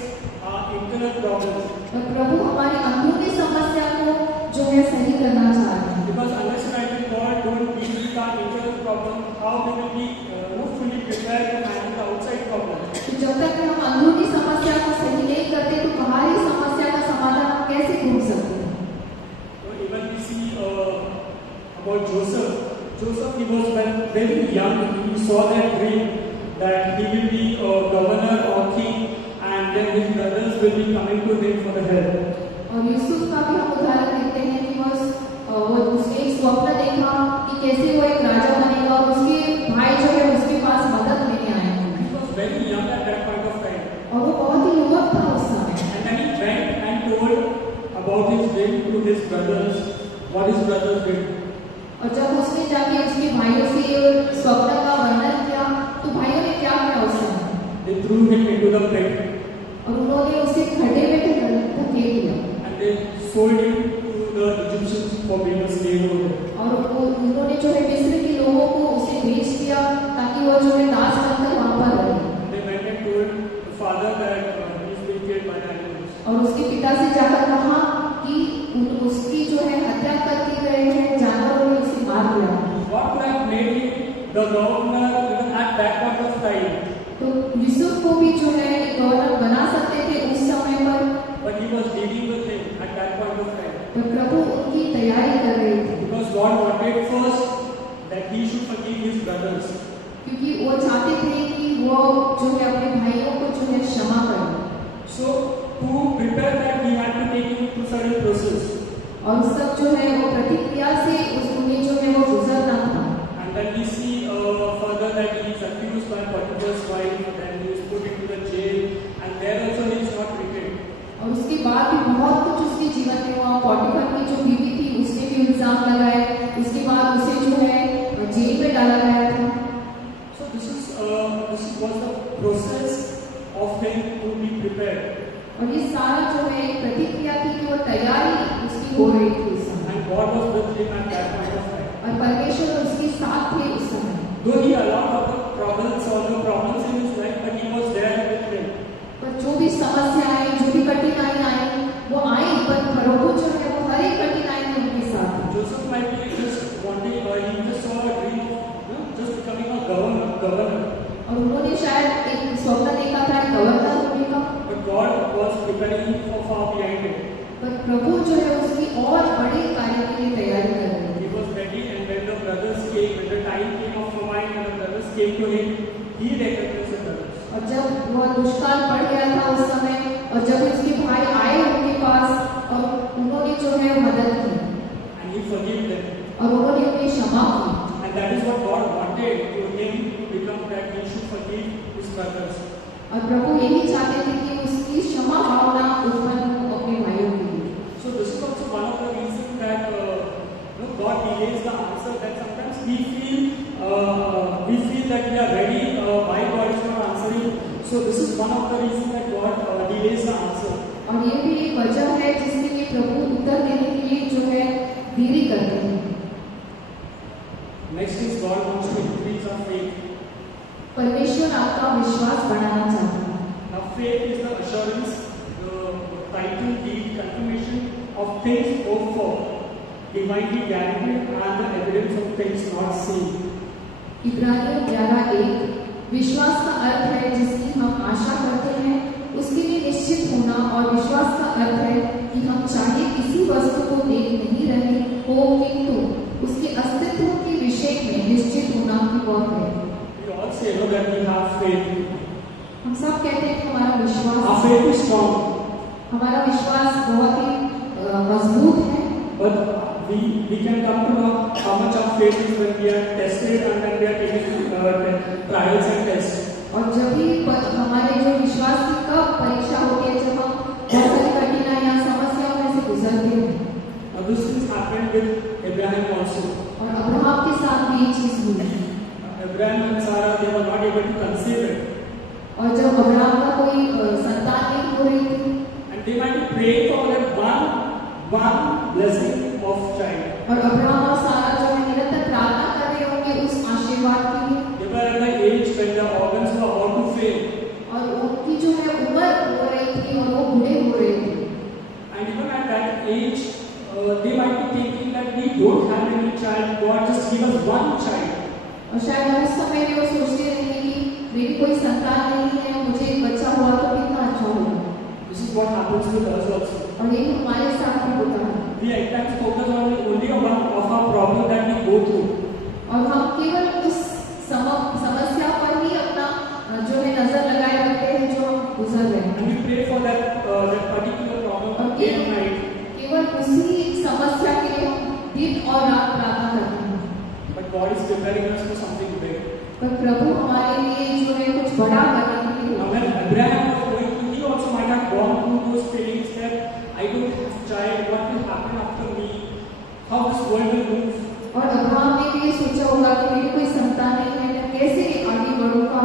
our internal problems. और प्रभु हमारी अंदरूनी समस्या को जो है सही करना चाहते हैं. Because unless and until God don't deal with our internal problem, how we will be fully prepared to handle the outside problem? तो जब तक हम अंदरूनी समस्या को सही नहीं करते, तो बाहरी समस्या का समाधान हम कैसे ढूंढ सकते हैं. So even we see about Joseph. Joseph, he was very young. He saw that dream that he will be a governor or king, and then his brothers will be coming to him for the help. और यूसुफ का भी हम उदाहरण देखते हैं कि उसने एक स्वप्न देखा कि कैसे वो एक राजा बनेगा और उसके भाई जो है उसके पास मदद लेने आए. He was very young at that point of time. और वो बहुत ही युवक था उस समय. And then his brothers what his brothers did. और जब उसने जाके उसके भाइयों से स्वप्न का वर्णन किया तो भाइयों ने क्या किया उस समय? They threw him into the pit और उन्होंने उसे खड्डे में धकेल दिया and they sold him to the Egyptians for being a slave over there. और उन्होंने जो है मिस्र के लोगों को उसे बेच दिया ताकि वो जो है दास बनकर वहां पर रहे। They went and told the father that he's been killed by the animals. और उसके पिता से जाकर कहा कि उसकी जो है हत्या कर दी गई है, जानवरों ने उसे मार दिया। What would have made him the governor even at that point of time? तो यूसुफ को भी जो है गवर्नर बना सकते थे उस समय पर, But he was dealing with him at that point of time. पर प्रभु उनकी तैयारी कर रहे थे Because God wanted first that he should forgive his brothers. क्योंकि वो चाहते थे कि वो जो है अपने भाइयों को जो है क्षमा करें। So to prepare that he had to take him through certain process. और सब जो है वो प्रतिक्रिया से उन्हें जो है वो गुजरना था। And then we see further that he is accused by Potiphar's wife, then he is put into the jail, and there also he is not treated. और उसके बाद भी बहुत कुछ उसके जीवन में हुआ। पॉटिफर की जो बीवी थी उसने भी इल्जाम लगाए, उसके बाद उसे जो है जेल में डाला गया था। So this was the process of him to be prepared. और ये सारा जो है एक प्रतिक्रिया थी कि वो तैयारी उसकी हो रही थी उस समय। And God was with him at that point of time. और परमेश्वर उसके साथ थे उस समय। Though he allowed all the problems in his life, but he was there with him. पर जो भी समस्याएं, जो भी कठिनाई आई, वो आई, पर प्रभु जो है वो हर एक कठिनाई में उनके साथ थे। Joseph might be just wanting, he just saw a dream of just becoming a governor. और उन्होंने शायद एक स्वप्न देखा था गवर्नर होने का, But God was preparing him for far behind it. पर प्रभु जो है उसकी और बड़े कार्य के लिए तैयारी कर रहे थे। He was ready, and when the brothers came, when the time came of famine, when the brothers came to him, he recognized the brothers. और जब वह दुष्काल पड़ गया था उस समय, और जब उसके भाई आए उनके पास और उन्होंने जो है मदद की And he forgave them. और उन्होंने उन्हें क्षमा की। And that is what God wanted to him to become, that he should forgive his brothers. और प्रभु यही चाहते थे कि उसकी क्षमा भावना उत्पन्न हो अपने भाइयों के लिए। So this is also one of the reasons that God delays the answer. That sometimes we feel that we are ready, why God is not answering. So this is one of the reasons that God delays the answer. और ये भी एक वजह है जिसके लिए प्रभु उत्तर देने के लिए जो है देरी करते हैं। Next is God wants to increase our faith. परमेश्वर आपका विश्वास बढ़ाना चाहता है। Now faith is the assurance, the title deed, confirmation of things hoped for, divinely guaranteed, and the evidence of things not seen. इब्रानियों 11:1 विश्वास का अर्थ है जिसकी हम आशा करते हैं उसके लिए निश्चित होना, और विश्वास का अर्थ है कि हम चाहे किसी वस्तु को देख नहीं रहे हो किंतु उसके अस्तित्व के विषय में निश्चित होना कि वह है। We all say that we have faith. हम सब कहते हैं कि हमारा Our विश्वास faith is strong, हमारा विश्वास बहुत ही मजबूत है, but we can come to know how much our faith is when we are tested and when we are taking trials and tests. और जब भी हमारे जो विश्वास की कब परीक्षा होती है जब हम बहुत सारी कठिनाइयां समस्याओं में से गुजरते हैं। Now this thing happened with Abraham also. और अब्राहम के साथ भी ये चीज हुई। Abraham and Sarah, they were not able to conceive it. और जब अब्राहम का कोई संतान नहीं हो रही थी, And they might be praying for that one blessing of child. और अब्राहम और सारा जो है निरंतर प्रार्थना कर रहे होंगे उस आशीर्वाद के लिए, They were at the age when the organs were about to fail. और उनकी जो है उम्र हो रही थी और वो बूढ़े हो रहे थे। And even at that age, they might be thinking that we don't have any child, God just give us one child. और शायद उस समय में वो सोचते रहेंगे कि मेरी कोई संतान नहीं है, मुझे एक बच्चा हुआ तो कितना अच्छा होगा। This is what happens with us also. और ये हमारे साथ भी होता है। We at times focus on only on one of our problem that we go through. और हम केवल उस समस्या पर ही अपना जो है नजर लगाए रखते हैं जो हम गुजर रहे हैं, And we pray for that particular problem day and night. केवल उसी समस्या के लिए हम दिन और रात प्रार्थना करते हैं। But God is preparing us for something big. पर प्रभु हमारे लिए जो है कुछ बड़ा करने के लिए Now when Abraham was going through, he also might have gone through those feelings that I don't have child, what will happen after how this world will move. और अब्राहम ने भी ये सोचा होगा कि मेरी कोई संतान नहीं है, मैं कैसे आगे बढ़ूंगा।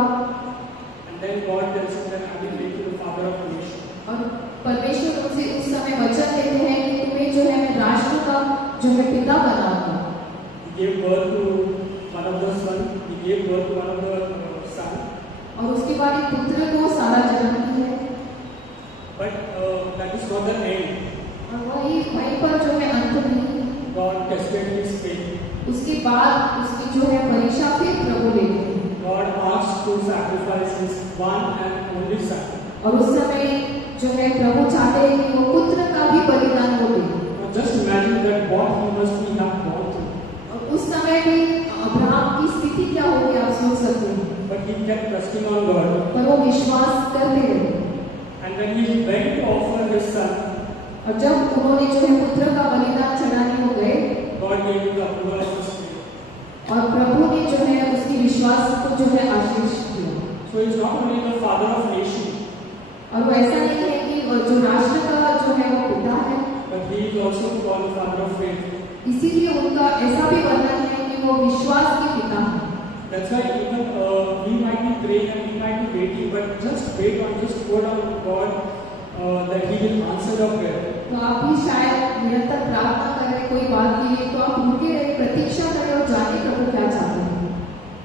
And then God tells him that I will make you the father of a nation. और परमेश्वर उनसे उस समय वचन देते हैं कि तुम्हें जो है मैं राष्ट्र का जो है पिता बनाऊंगा। He gave birth to one of the son. He gave birth to one of the son. और उसके बाद एक पुत्र को सारा जन्म दी है। But that is not the end. और वहीं पर जो है अंत नहीं। God tested his faith. उसके बाद उसकी जो है परीक्षा फिर प्रभु लेते हैं। God asked to sacrifice his one and only son. और उस समय जो है प्रभु चाहते हैं कि वो पुत्र का भी बलिदान हो दे। Now just imagine that what he must be have gone through. और उस समय भी अब्राहम की स्थिति क्या होगी आप सोच सकते हैं। But he kept trusting on God. पर वो विश्वास करते रहे। And when he went to offer his son, और जब उन्होंने जो है पुत्र का बलिदान चढ़ाने को गए, God gave him the approval of his faith. और प्रभु ने जो है उसकी विश्वास को जो है आशीष दिया। So he is not only the father of nation, और वो ऐसा नहीं है कि जो राष्ट्र का जो है वो पिता है, but he is also called the father of faith. इसीलिए उनका ऐसा भी वर्णन है कि वो विश्वास के पिता है। That's why even we might be praying and we might be waiting, but just wait on, just hold on to God that He will answer your prayer. तो आप भी शायद निरंतर प्रार्थना करें कोई बात के लिए, तो आप रुके रहे, प्रतीक्षा करें और जाने प्रभु क्या चाहते हैं।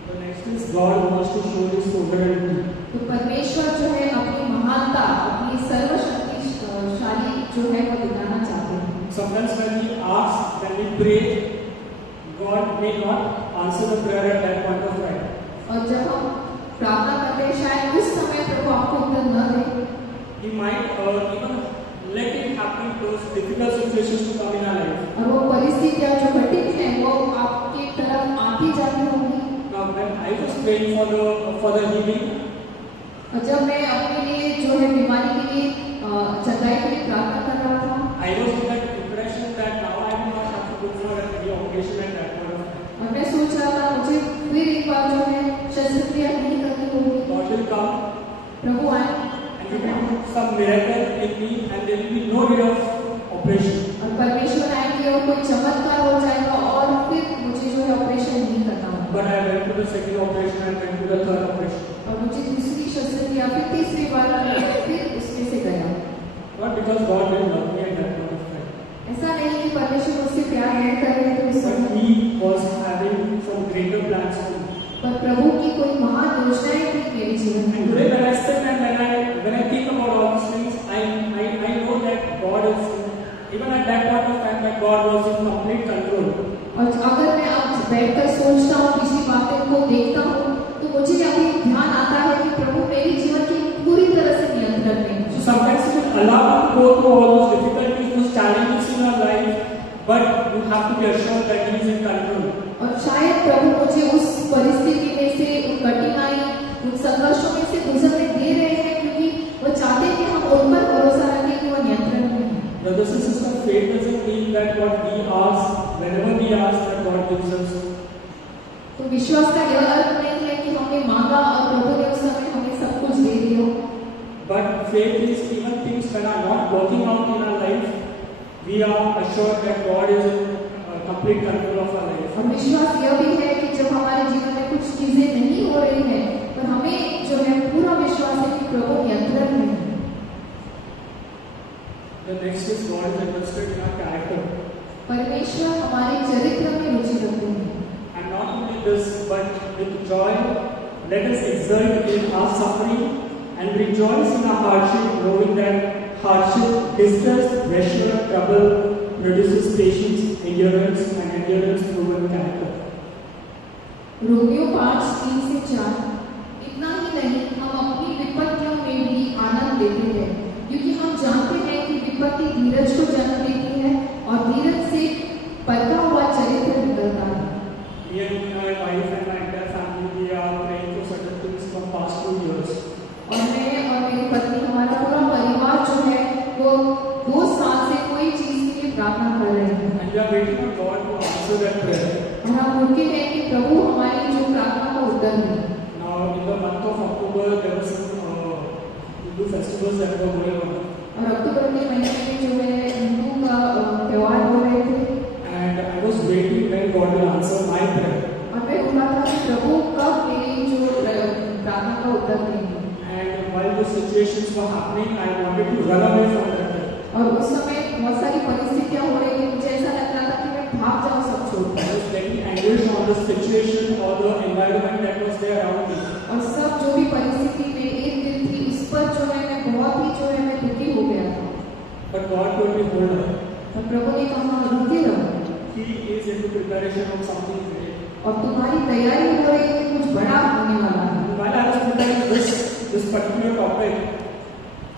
The next is God wants to show His sovereignty. तो परमेश्वर जो है अपनी महानता, अपनी सर्वशक्तिशाली जो है वो दिखाना चाहते हैं। Sometimes when we ask, when we pray, God may not answer the prayer at that point of time. और जब हम प्रार्थना करते हैं शायद उस समय प्रभु आपको उत्तर न दे। He might even let it happen, those difficult situations to come in our life. और वो परिस्थितियां जो घटित हैं वो आपके तरफ आती जाती होंगी। Now when I was praying for the healing, और जब मैं अपने लिए जो है बीमारी के लिए चंगाई के लिए प्रार्थना कर रहा था, I was in that impression that now I will not have to go for any operation at that point of time. और मैं सोच रहा था मुझे फिर एक बार जो है शस्त्रक्रिया नहीं करनी होगी। God will come प्रभु आए and He will do some miracle in me, and there will be no need of operation. और परमेश्वर आएंगे और कोई चमत्कार हो जाएगा और फिर मुझे जो है ऑपरेशन नहीं करना होगा। But I went to the second operation and went to the third operation. और मुझे दूसरी शस्त्रक्रिया फिर तीसरी बार फिर उसमें से गया। Not because God didn't love me at that point of time, ऐसा नहीं कि परमेश्वर मुझसे प्यार नहीं कर रहे थे उस but समय, He was having some greater plans for me. पर प्रभु की कोई महान योजनाएं थी मेरे जीवन And में। today when I sit and when I think about all these things, I know that God is, even at that point of time, that God was in complete control. और अगर मैं अब बैठकर सोचता हूँ किसी बातों को देखता हूँ तो मुझे अभी ध्यान आता है कि प्रभु मेरे जीवन की पूरी तरह से नियंत्रण में है। So sometimes you will allow to go through all those difficulties, those challenges in your life, but you have to be assured that He is in control. और शायद प्रभु मुझे उस परिस्थिति में से, उन कठिनाई, उन संघर्षों में से गुजरने दे रहे हैं क्योंकि वो चाहते हैं कि हम उन पर भरोसा रखें कि वो नियंत्रण में है। Brothers and sisters, faith doesn't mean that what we ask, whenever we ask, that God gives us. तो विश्वास का यह अर्थ नहीं है कि हमने मांगा और प्रभु ने उस समय हमें सब कुछ दे दिया। But faith is even things that are not working out in our life, we are assured that God is in complete control of our life. और विश्वास यह भी है कि जब हमारे जीवन में कुछ चीजें नहीं हो रही हैं, पर हमें जो है पूरा विश्वास है कि प्रभु नियंत्रण में है। The next is God is interested in our character. परमेश्वर हमारे चरित्र में रुचि रखते हैं। And not only this, but with joy, let us exult in our suffering and rejoice in our hardship, knowing that hardship, distress, pressure, trouble produces patience, endurance, and endurance proven character. Romeo 5:3-4 इतना ही नहीं, हम अपनी विपत्तियों में भी आनंद लेते हैं, क्योंकि हम जानते हैं कि विपत्ति धीरज को जन्म देती है और धीरज से परखा हुआ चरित्र निकलता है। Me and my wife and my entire family, we are praying for certain things from past 2 years. और मैं और मेरी पत्नी, हमारा पूरा परिवार जो है वो 2 साल से कोई चीज के लिए प्रार्थना कर रहे हैं। And we are waiting for God to answer that prayer. और हम रुके हैं कि प्रभु हमारी जो प्रार्थना का उत्तर दे। Now, in the month of October, there were some Hindu festivals that were going on. और अक्टूबर के महीने में जो है हिंदू का त्योहार हो रहे थे। And I while the situations were happening, I wanted to run away from that place. और उस समय बहुत सारी परिस्थितियां हो रही थी, मुझे ऐसा लग रहा था कि मैं भाग जाऊं सब छोड़ I was getting anguish on the situation or the environment that was there around me. और सब जो भी परिस्थिति मेरे इर्द गिर्द थी उस पर जो है मैं बहुत ही जो है मैं दुखी हो गया था। But God told me, hold on. और प्रभु ने कहा रुके रहो, He is into preparation of something great. और तुम्हारी तैयारी हो रही है कि कुछ बड़ा होने वाला है। And while I was preparing this particular topic,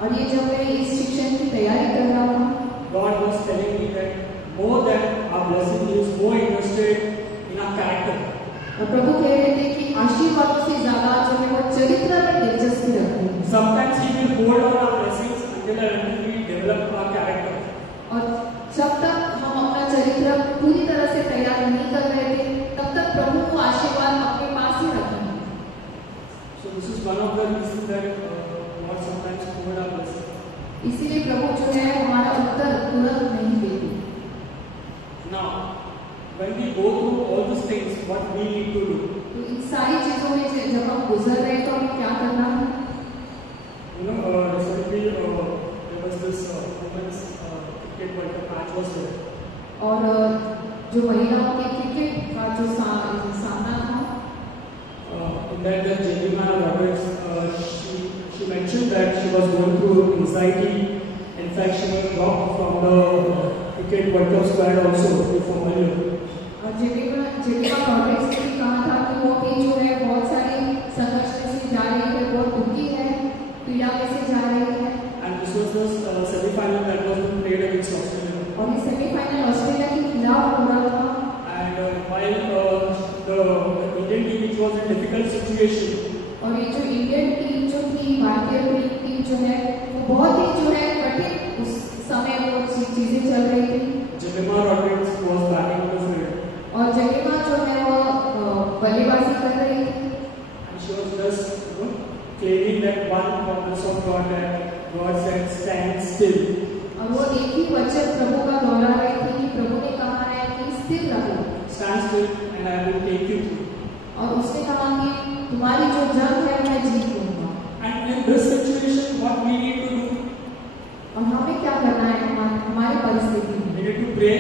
और ये जब मैं इस शिक्षण की तैयारी कर रहा था, God was telling me that more than our blessing, He is more interested in our character. और प्रभु कह रहे थे कि आशीर्वादों से ज्यादा जो है वो चरित्र में दिलचस्पी रखते हैं। Sometimes He will hold on our blessings until we develop our character. और जब तक हम अपना चरित्र पूरी तरह से तैयार नहीं कर रहे थे, तब तक प्रभु को आशीर्वाद अपने पास ही रखेंगे। So this is one of the reasons that God sometimes hold our blessings. इसीलिए प्रभु जो है हमारा उत्तर तुरंत नहीं देते। Now, when we go through all these things, what we need to do? तो इन सारी चीजों में जब हम गुजर रहे हैं तो हमें क्या करना है? Recently there was this women's cricket World Cup match was there. और जो महिलाओं के क्रिकेट का जो सामना था, In that, Jemima Roberts, she mentioned that she was going through anxiety. In fact, she was dropped from the cricket World Cup squad also before earlier. और Jemimah Roberts ने भी कहा था कि वो भी जो है बहुत सारी संघर्ष में से जा रही है, बहुत दुखी है, पीड़ा में से जा रही है। And this was the semi-final that was played against Australia. और ये सेमीफाइनल ऑस्ट्रेलिया के खिलाफ हो रहा था। And while the Indian team, which was in difficult situation, और ये जो इंडियन टीम जो थी, भारतीय टीम जो है वो बहुत ही जो है कठिन उस समय वो चीजें चल रही थी। Jemima Roberts was batting on the field. और जेमिमा जो है वो बल्लेबाजी कर रही थी। And she was just claiming that one promise of God, that God said, stand still. और वो एक ही वचन प्रभु का दोहरा रही थी कि प्रभु ने कहा है कि स्थिर रहो। Stand still and I will take you through. और उसने कहा कि तुम्हारी जो जंग है मैं जीत लूंगा। And in this situation, what we need to do? और हमें क्या करना है हमारी परिस्थिति में? We need to pray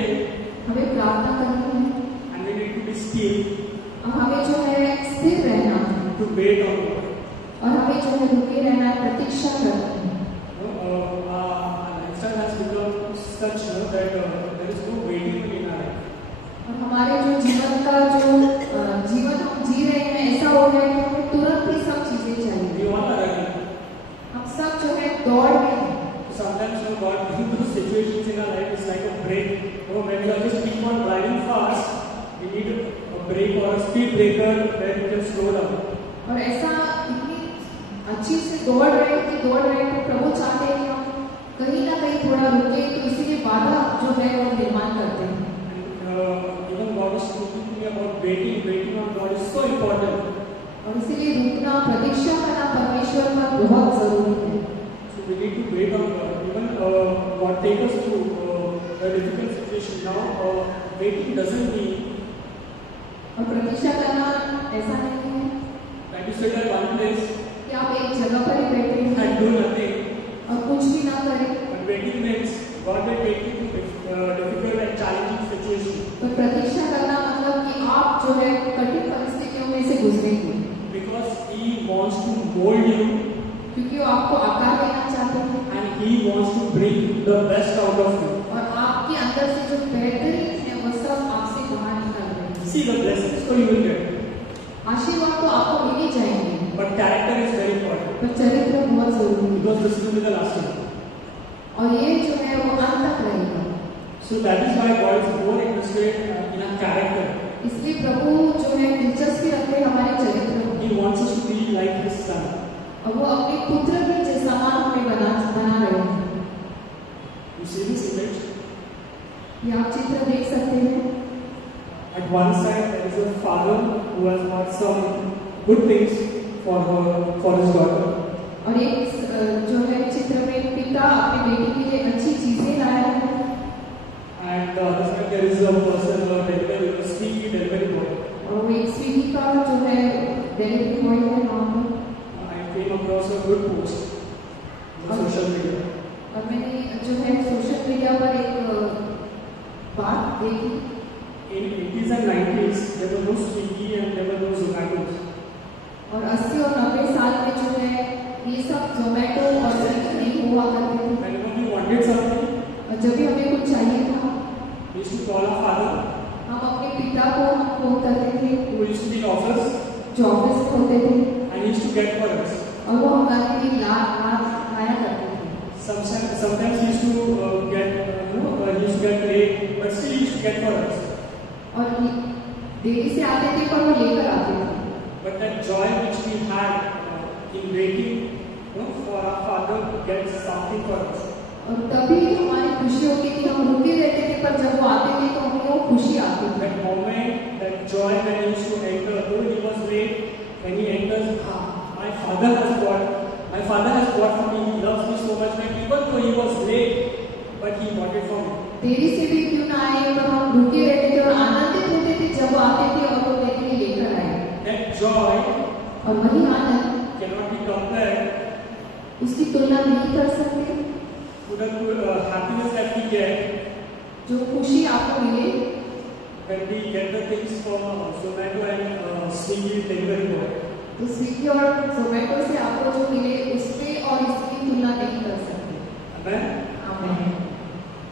हमें प्रार्थना करनी है and we need to be still, और हमें जो है स्थिर रहना है to wait on God. और हमें जो है रुके रहना है, प्रतीक्षा करनी है। Our lifestyle has become such that there is no waiting in our life. और हमारे जो जीवन का जो जीवन हम जी रहे हैं ऐसा हो गया कि हमें तुरंत ही सब चीजें चाहिए। We all are running. हम सब जो है दौड़ में हैं। Sometimes God brings those situations in our life. It's like a break. When we are just keep on driving fast, we need a break or a speed breaker where we can slow down. और ऐसा इतनी अच्छी से दौड़ रहे हैं प्रभु चाहते हैं कि हम कहीं ना कहीं थोड़ा रुके, तो इसीलिए बाधा जो है वो निर्माण करते हैं। Even God is speaking to me about waiting. Waiting on God is so important. और इसीलिए रुकना, प्रतीक्षा करना परमेश्वर पर बहुत जरूरी है। So we need to wait on God. Even God take us through a difficult situation. Now, waiting doesn't mean और प्रतीक्षा करना ऐसा नहीं है that you sit at one place कि आप एक जगह पर ही बैठे हैं and do nothing. और कुछ भी ना करें। But waiting means God will take you through difficult and challenging situations. तो प्रतीक्षा करना मतलब कि आप जो है कठिन परिस्थितियों में से गुजरेंगे, Because He wants to mold you क्योंकि वो आपको आकार देना चाहते हैं and He wants to bring the best out of you. और आपके अंदर से जो बेहतरीन है वो सब आपसे बाहर निकल रहे हैं। See, the blessings so you will get. आशीर्वाद तो आपको मिल ही जाएंगे, But character is very important. पर चरित्र बहुत जरूरी है Because this will be the last one. और ये जो है वो अंत तक रहेगा। So that is why God is more interested in our character. इसलिए प्रभु जो है दिलचस्पी रखते हैं हमारे चरित्र में, He wants us to be like His Son. और वो अपने पुत्र के जैसा हमें बना रहे हैं। You see this image? ये आप चित्र देख सकते हैं। At one side there is a father who has got some good things for his daughter. और एक जो है चित्र में पिता अपनी बेटी के लिए अच्छी चीजें लाया है। And the other side there is a person, a sweet delivery boy. और वो एक स्वीटी का जो है डिलीवरी बॉय है वहाँ पर। I came across a good post. social media. और मैंने जो है सोशल मीडिया पर एक बात देखी। In 80s and 90s, there were no Swiggy and there were no Zomato. और 80 और 90 साल में जो है ये सब जोमेटो और स्विगी नहीं हुआ करते थे। Whenever we wanted something, और जब भी हमें कुछ चाहिए था, we used to call our father, हम अपने पिता को फोन करते थे, who used to be in office, जो ऑफिस में होते थे, and he used to get for us. और वो हमारे लिए लाया करते थे। Sometimes he used to he used to get late, but still he used to get for us. और देरी से आते थे पर वो लेकर आते थे। But that joy which we had in waiting, for our father to get something for us. और तभी हमारी खुशी होती थी, हम रुके रहते थे, पर जब वो आते थे तो हमें वो खुशी आती थी। That moment, that joy when he used to enter, though he was late, when he enters, my father has bought for me, he loves me so much, that even though he was late, but he bought it for me. देरी से भी क्यों ना आए, पर हम रुके रहते थे और आनंदित होते थे जब वो आते थे और वो मेरे लिए लेकर आए। That joy और वही आनंद cannot be compared उसकी तुलना नहीं कर सकते। to the happiness that we get जो खुशी आपको मिले when we get the things from Zomato and Swiggy delivery boy. तो स्विगी और जोमेटो से आपको जो मिले उससे और इसकी तुलना नहीं कर सकते। Amen. आमीन।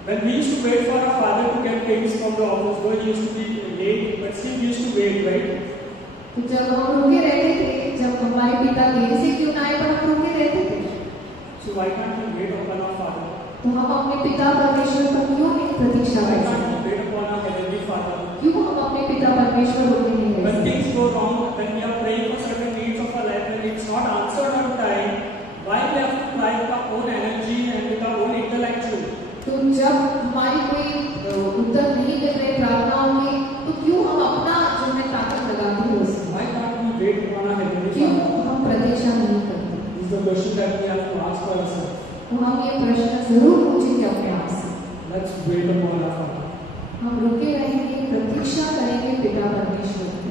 When we used to wait for our father to get things from the office, though he used to be late, but still we used to wait, right? तो जब हम रुके रहते थे, जब हमारे पिता देरी से क्यों ना आए पर हम रुके रहते थे, So why can't we wait upon our father? तो हम अपने पिता परमेश्वर पर क्यों नहीं प्रतीक्षा Why कर can't सकते? we wait upon our heavenly father? क्यों हम अपने पिता परमेश्वर रुके नहीं रह When सकते? things go wrong, when we are praying for certain needs of our life and it's not answered on time, why we have to try with our own energy and with our own intellectual? तो जब हमारी कोई उत्तर नहीं मिल रहे प्रार्थनाओं के, तो क्यों हम अपना जो है ताकत लगाते हैं उसमें? Why can't we wait upon our heavenly क्यों father? हम प्रतीक्षा नहीं करते? This is the question that we have to ask for ourselves. तो हम ये प्रश्न जरूर पूछेंगे अपने आप से। Let's wait upon our father. हम रुके रहेंगे, प्रतीक्षा करेंगे पिता परमेश्वर की।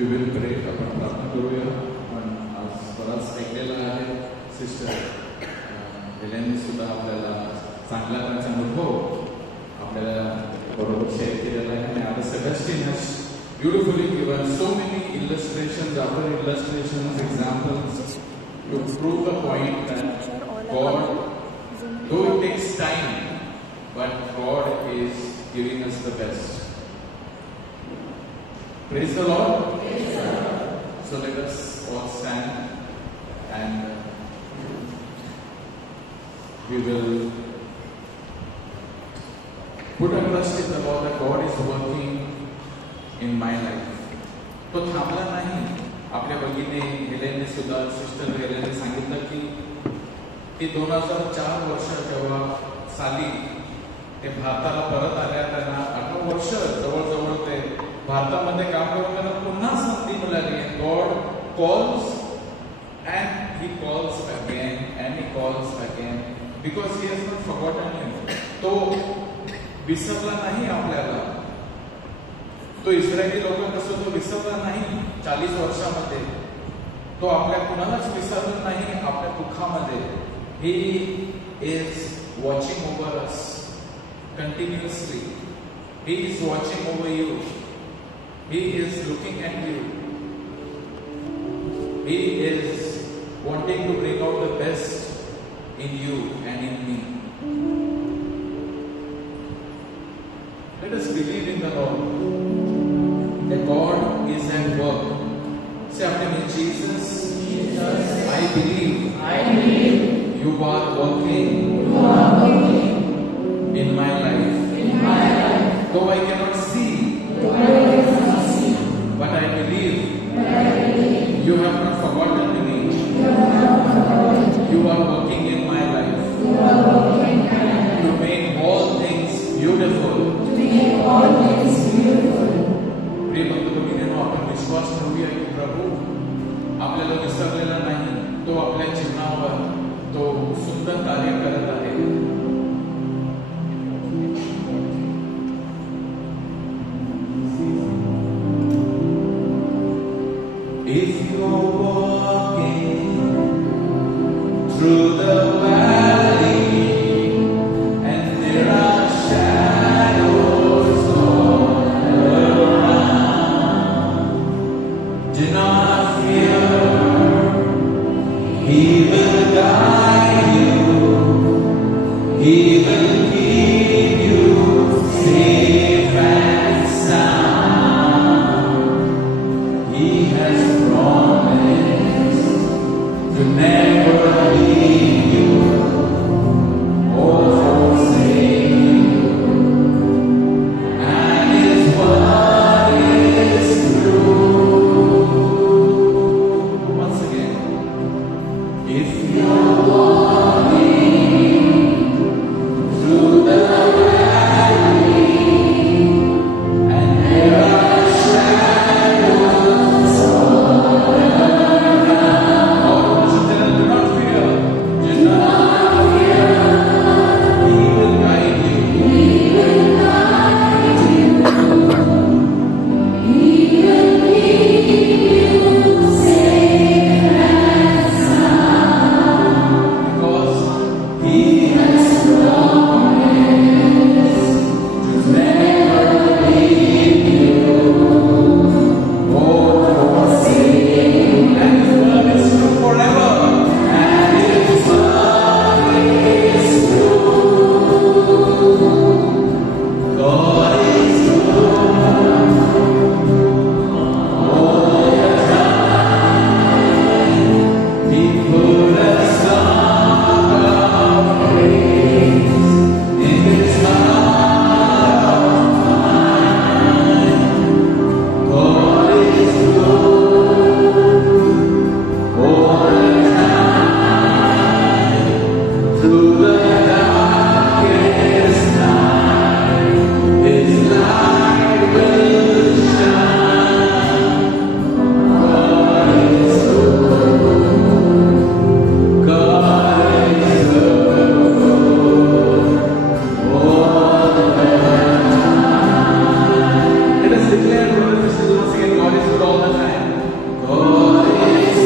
We will pray. आपण प्रार्थना करूया. पण आज बराच ऐकलेला आहे. सिस्टर हेलेनने सुद्धा आपल्याला चांगला त्यांचा अनुभव आपल्याला बरोबर शेअर केलेला आहे. आणि आता Sebastian has beautifully given so many illustrations after illustrations, examples to prove the point that God, though it takes time, but God is giving us the best. Praise the Lord. So let us all stand and we will put our trust in the Lord that God is working in my life. तो थांबला नाही. आपल्या भगिनी हेलेनने सुद्धा, sister हेलेनने सांगितलं की ती 2004 वर्ष जेव्हा साली ते भारताला परत आल्या, त्यांना 18 वर्ष जवळजवळ ते भारतामध्ये काम करून त्यांना पुन्हा संधी मिळाली. God calls and he calls again and he calls again because he has not forgotten him. तो विसरला नाही आपल्याला. तो इस्रायली लोक कसं तो विसरला नाही 40 वर्षामध्ये. तो आपल्या कुणालाच विसरला नाही आपल्या दुःखामध्ये. He is watching over us continuously. He is watching over you. He is looking at you. He is wanting to bring out the best in you and in me. Let us believe in the Lord that God is at work. Say after me, Jesus, I believe you are working in my life. Though I cannot see, but I believe you have not forgotten me. You are working in my life to make all things beautiful. प्रिय बंधू भगिनींनो, आपण विश्वास ठेवूया की प्रभू आपल्याला विसरलेला नाही. तो आपल्या जीवनावर तो सुंदर कार्य करत आहे. If you're walking through the valley and there are shadows all around, do not fear. He will guide you. He will keep you safe and sound. He has promised to never leave you or forsake you, and His word is true. Once again, if you're walking through the valley and there are shadows all around, do not fear. Do not fear. He will guide you. He will guide you. He will keep you safe and sound, because He has promised to never leave you or forsake you, and His word is true forever, and His word is true. God is good all the time. He put a song of praise in His heart of mine. God is good all the time. Through the darkest night, His light will shine. God is good. God is good all the time. Let us declare, brothers and sisters, once again, God is good all the time. God is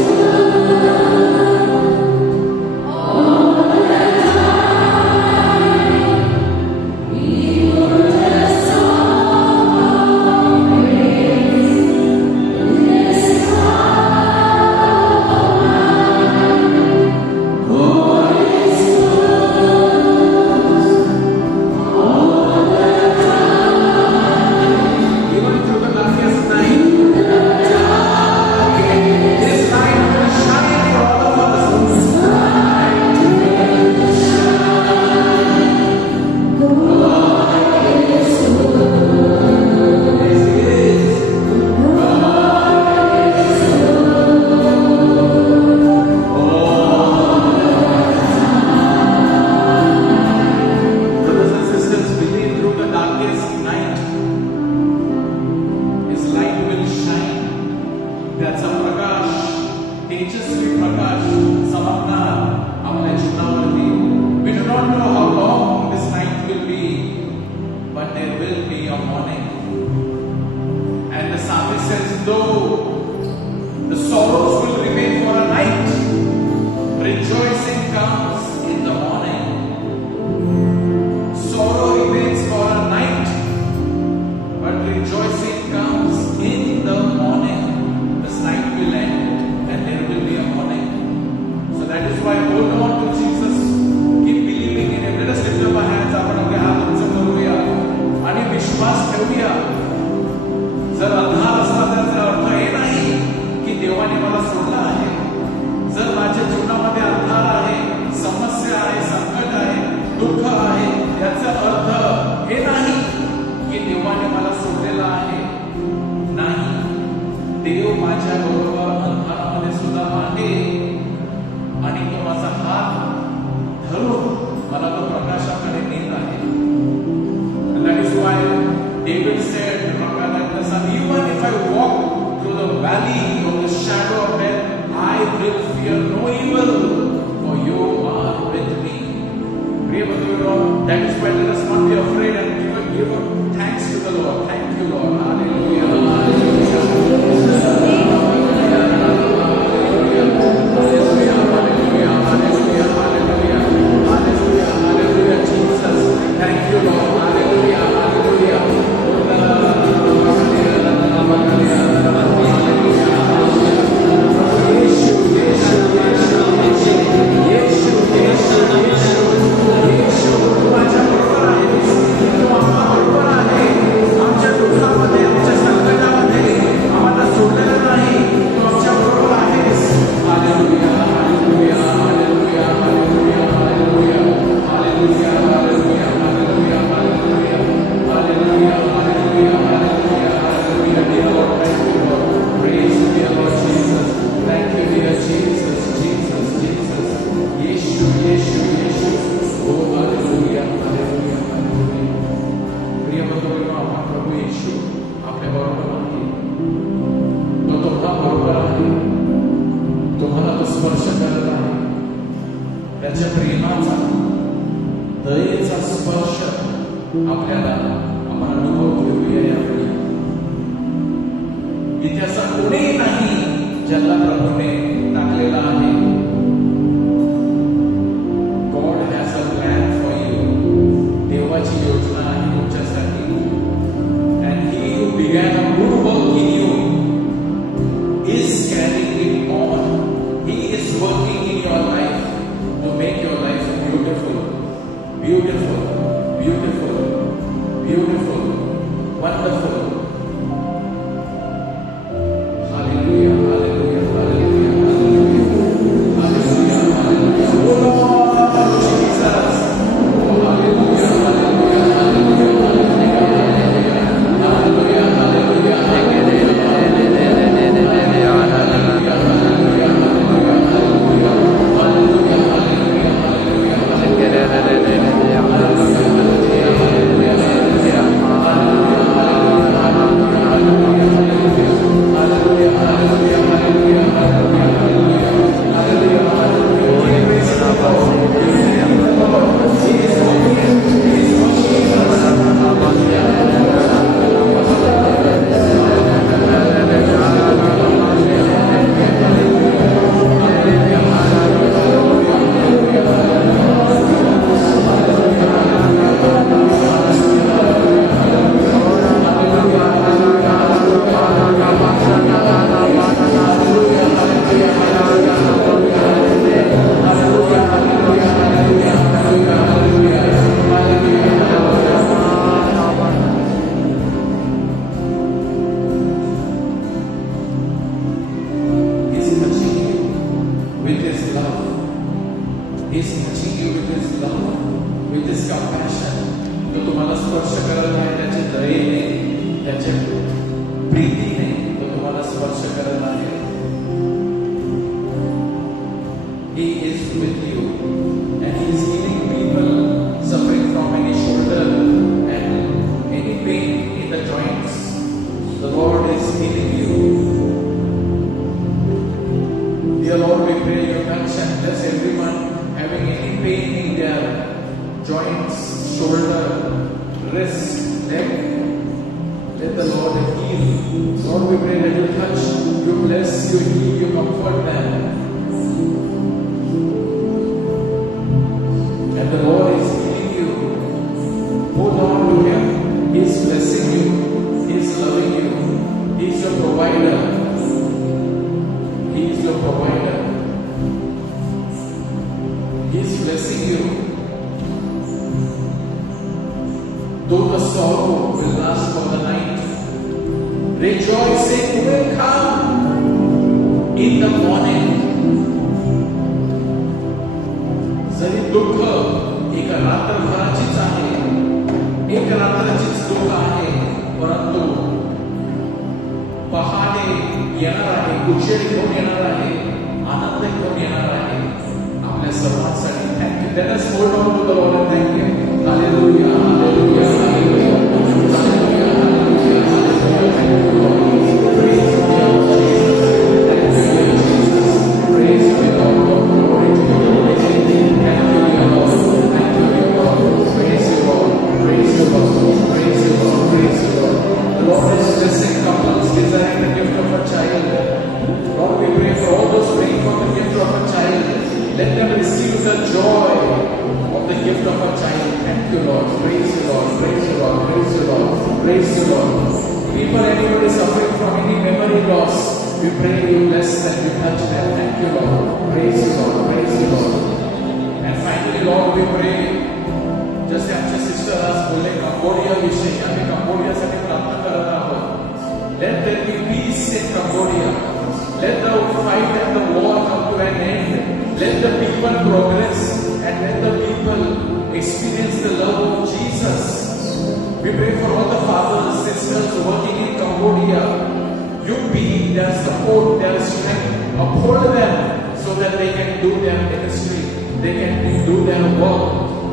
even through the darkest night. His light will shine for all of us. His light will shine. God is good. Yes, He is. God is good all the time. Brothers and sisters, believe through the darkest night, His light will shine. त्याचा प्रकाश, तेजस्वी प्रकाश चमकणार आपल्या जीवनावरती. We do not know how long this night will be, but there will be a morning. And the psalmist says, though the sorrows will remain for a night, rejoicing comes in the morning. Sorrow remains for a night, but rejoicing comes in the morning. This night will end and there will be a morning. So that is why hold on to Jesus. Keep believing in Him. Let us lift up our hands. आपण आपले हात उंच करूया आणि विश्वास ठेवूया. जर अंधार असला त्याचा अर्थ हे नाही की देवाने मला त्यांच्या प्रेमाचा, दयेचा स्पर्श आपल्याला आपण अनुभव घेऊया यावेळी. इथे असा कोणीही नाही ज्याला प्रभूने टाकलेला आहे. God has a plan for you. देवाची योजना आहे तुमच्यासाठी. And he who begin a good work in you is carrying it on. He is working in your life to make your life beautiful, beautiful, beautiful, beautiful, wonderful. Hallelujah, hallelujah, hallelujah, hallelujah, hallelujah, hallelujah. Oh Lord Jesus. Oh, hallelujah, hallelujah, hallelujah, hallelujah, hallelujah, hallelujah, hallelujah.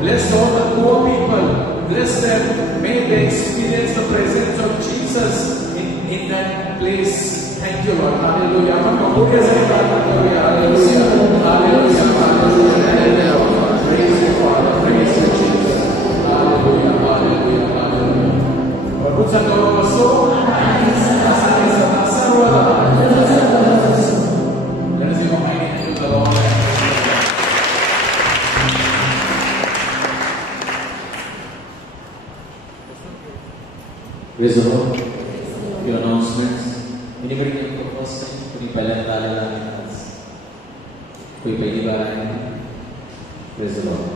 Bless all the poor people. Bless them. May they experience the presence of Jesus in that place. Thank you, Lord. Hallelujah. Hallelujah. Hallelujah. Hallelujah. Hallelujah. Praise the Lord. Your announcements. Anybody came for first time? कोई पहला आया है? कोई पहली बार आया है? Praise the Lord.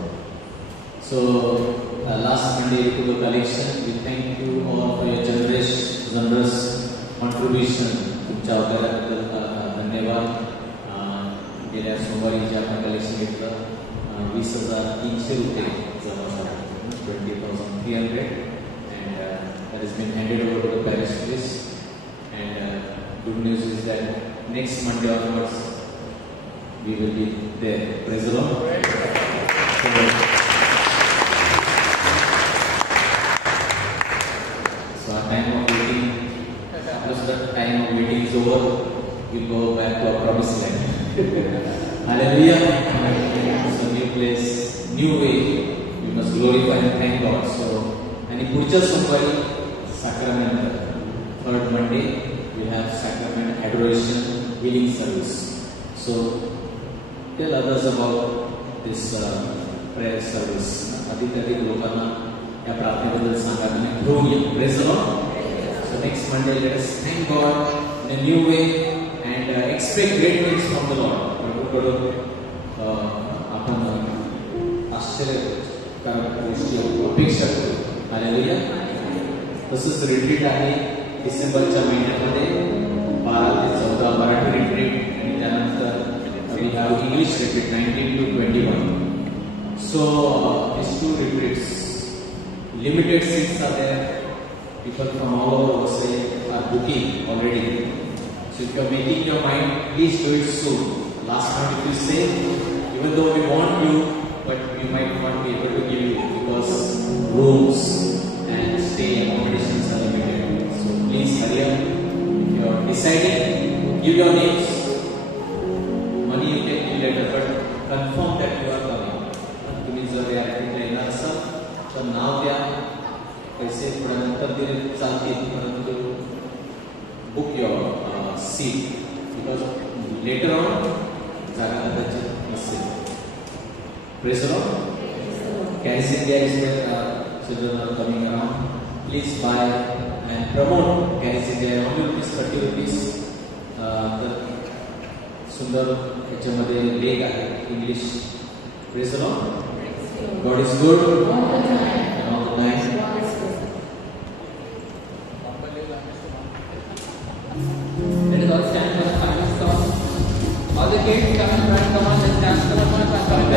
So last Monday to the collection, we thank you all for your generous contribution. तुमच्या वगैरेबद्दल धन्यवाद. गेल्या सोमवारी जे आपण कलेक्शन घेतलं 20,300 रुपये जमा झाले, 20,300, and that has been handed over to the parish priest. And good news is that next Monday onwards we will be there. Praise the Lord. So our time of waiting, plus the time of waiting is over, we'll go back to our promised land. Hallelujah. So new place, new way, we must glorify and thank God. So, and पुढच्या सोमवारी sacrament, third Monday, we have sacrament adoration healing service. So tell others about this prayer service. अधिक लोकांना या प्रार्थनेबद्दल सांगा, तुम्ही घेऊन या. Praise the Lord. So next Monday, let us thank God in a new way and expect great things from the Lord. आपण आश्चर्यकारक गोष्टी अपेक्षा करू. हालेलुया. तसंच रिट्रीट आहे डिसेंबरच्या महिन्यामध्ये 12 ते 14 मराठी रिट्रीट, आणि त्यानंतर we have English retreat 19 to 21. So these two retreats, limited seats are there. People from all over the state are booking already. So if you are making your mind, please do it soon. Last month if you say, even though we want you, but we might not be able to give you because rooms and stay accommodations are limited. So please hurry up. If you are deciding, give your names. Money you can give later, but confirm that you are coming. तुम्ही जर या ठिकाणी येणार असाल तर नाव द्या. पैसे थोड्या नंतर दिले चालतील, परंतु book your seat because later on जागा कदाचित नसेल. Praise the Lord. Caris India is where children are coming around. Please buy and promote Caris India. Only rupees 30 rupees. तर सुंदर याच्यामध्ये लेख आहे English. Praise the Lord. God is good all the time. Let us all stand for the final song. All the kids come in front, come on, let's dance, come on, come on,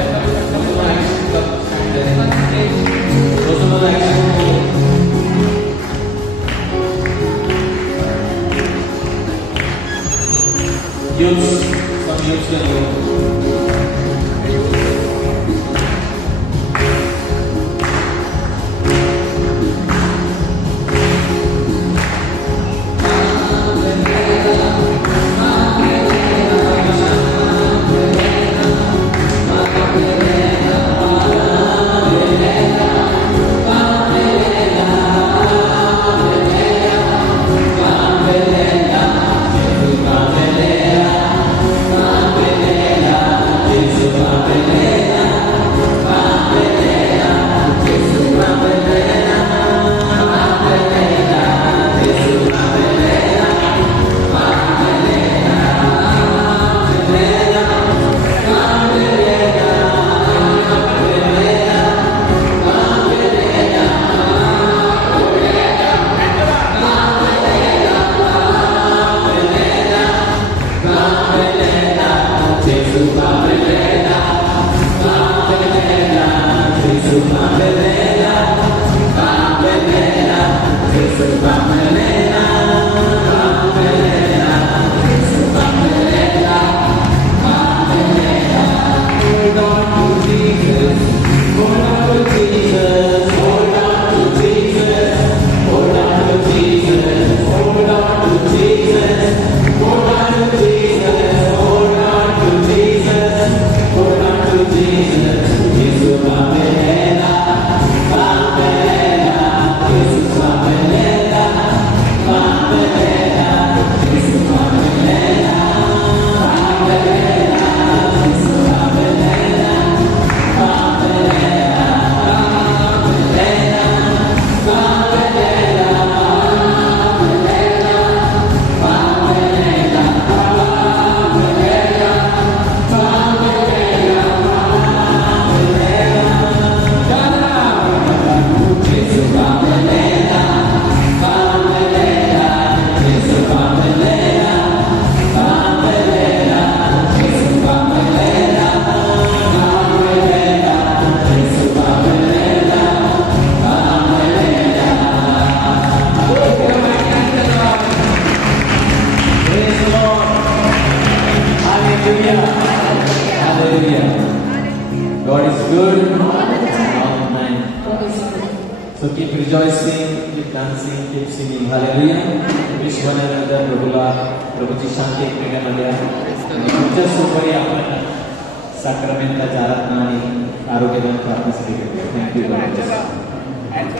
God is good all the time. So keep rejoicing, keep dancing, keep singing. Hallelujah. Wish one another प्रभूची शांती एकमेकांमध्ये आहे. आणि तुमच्या सोबतही आपण साक्रमेंटच्या आराधना आणि आरोग्यदान प्रार्थनेसाठी thank you.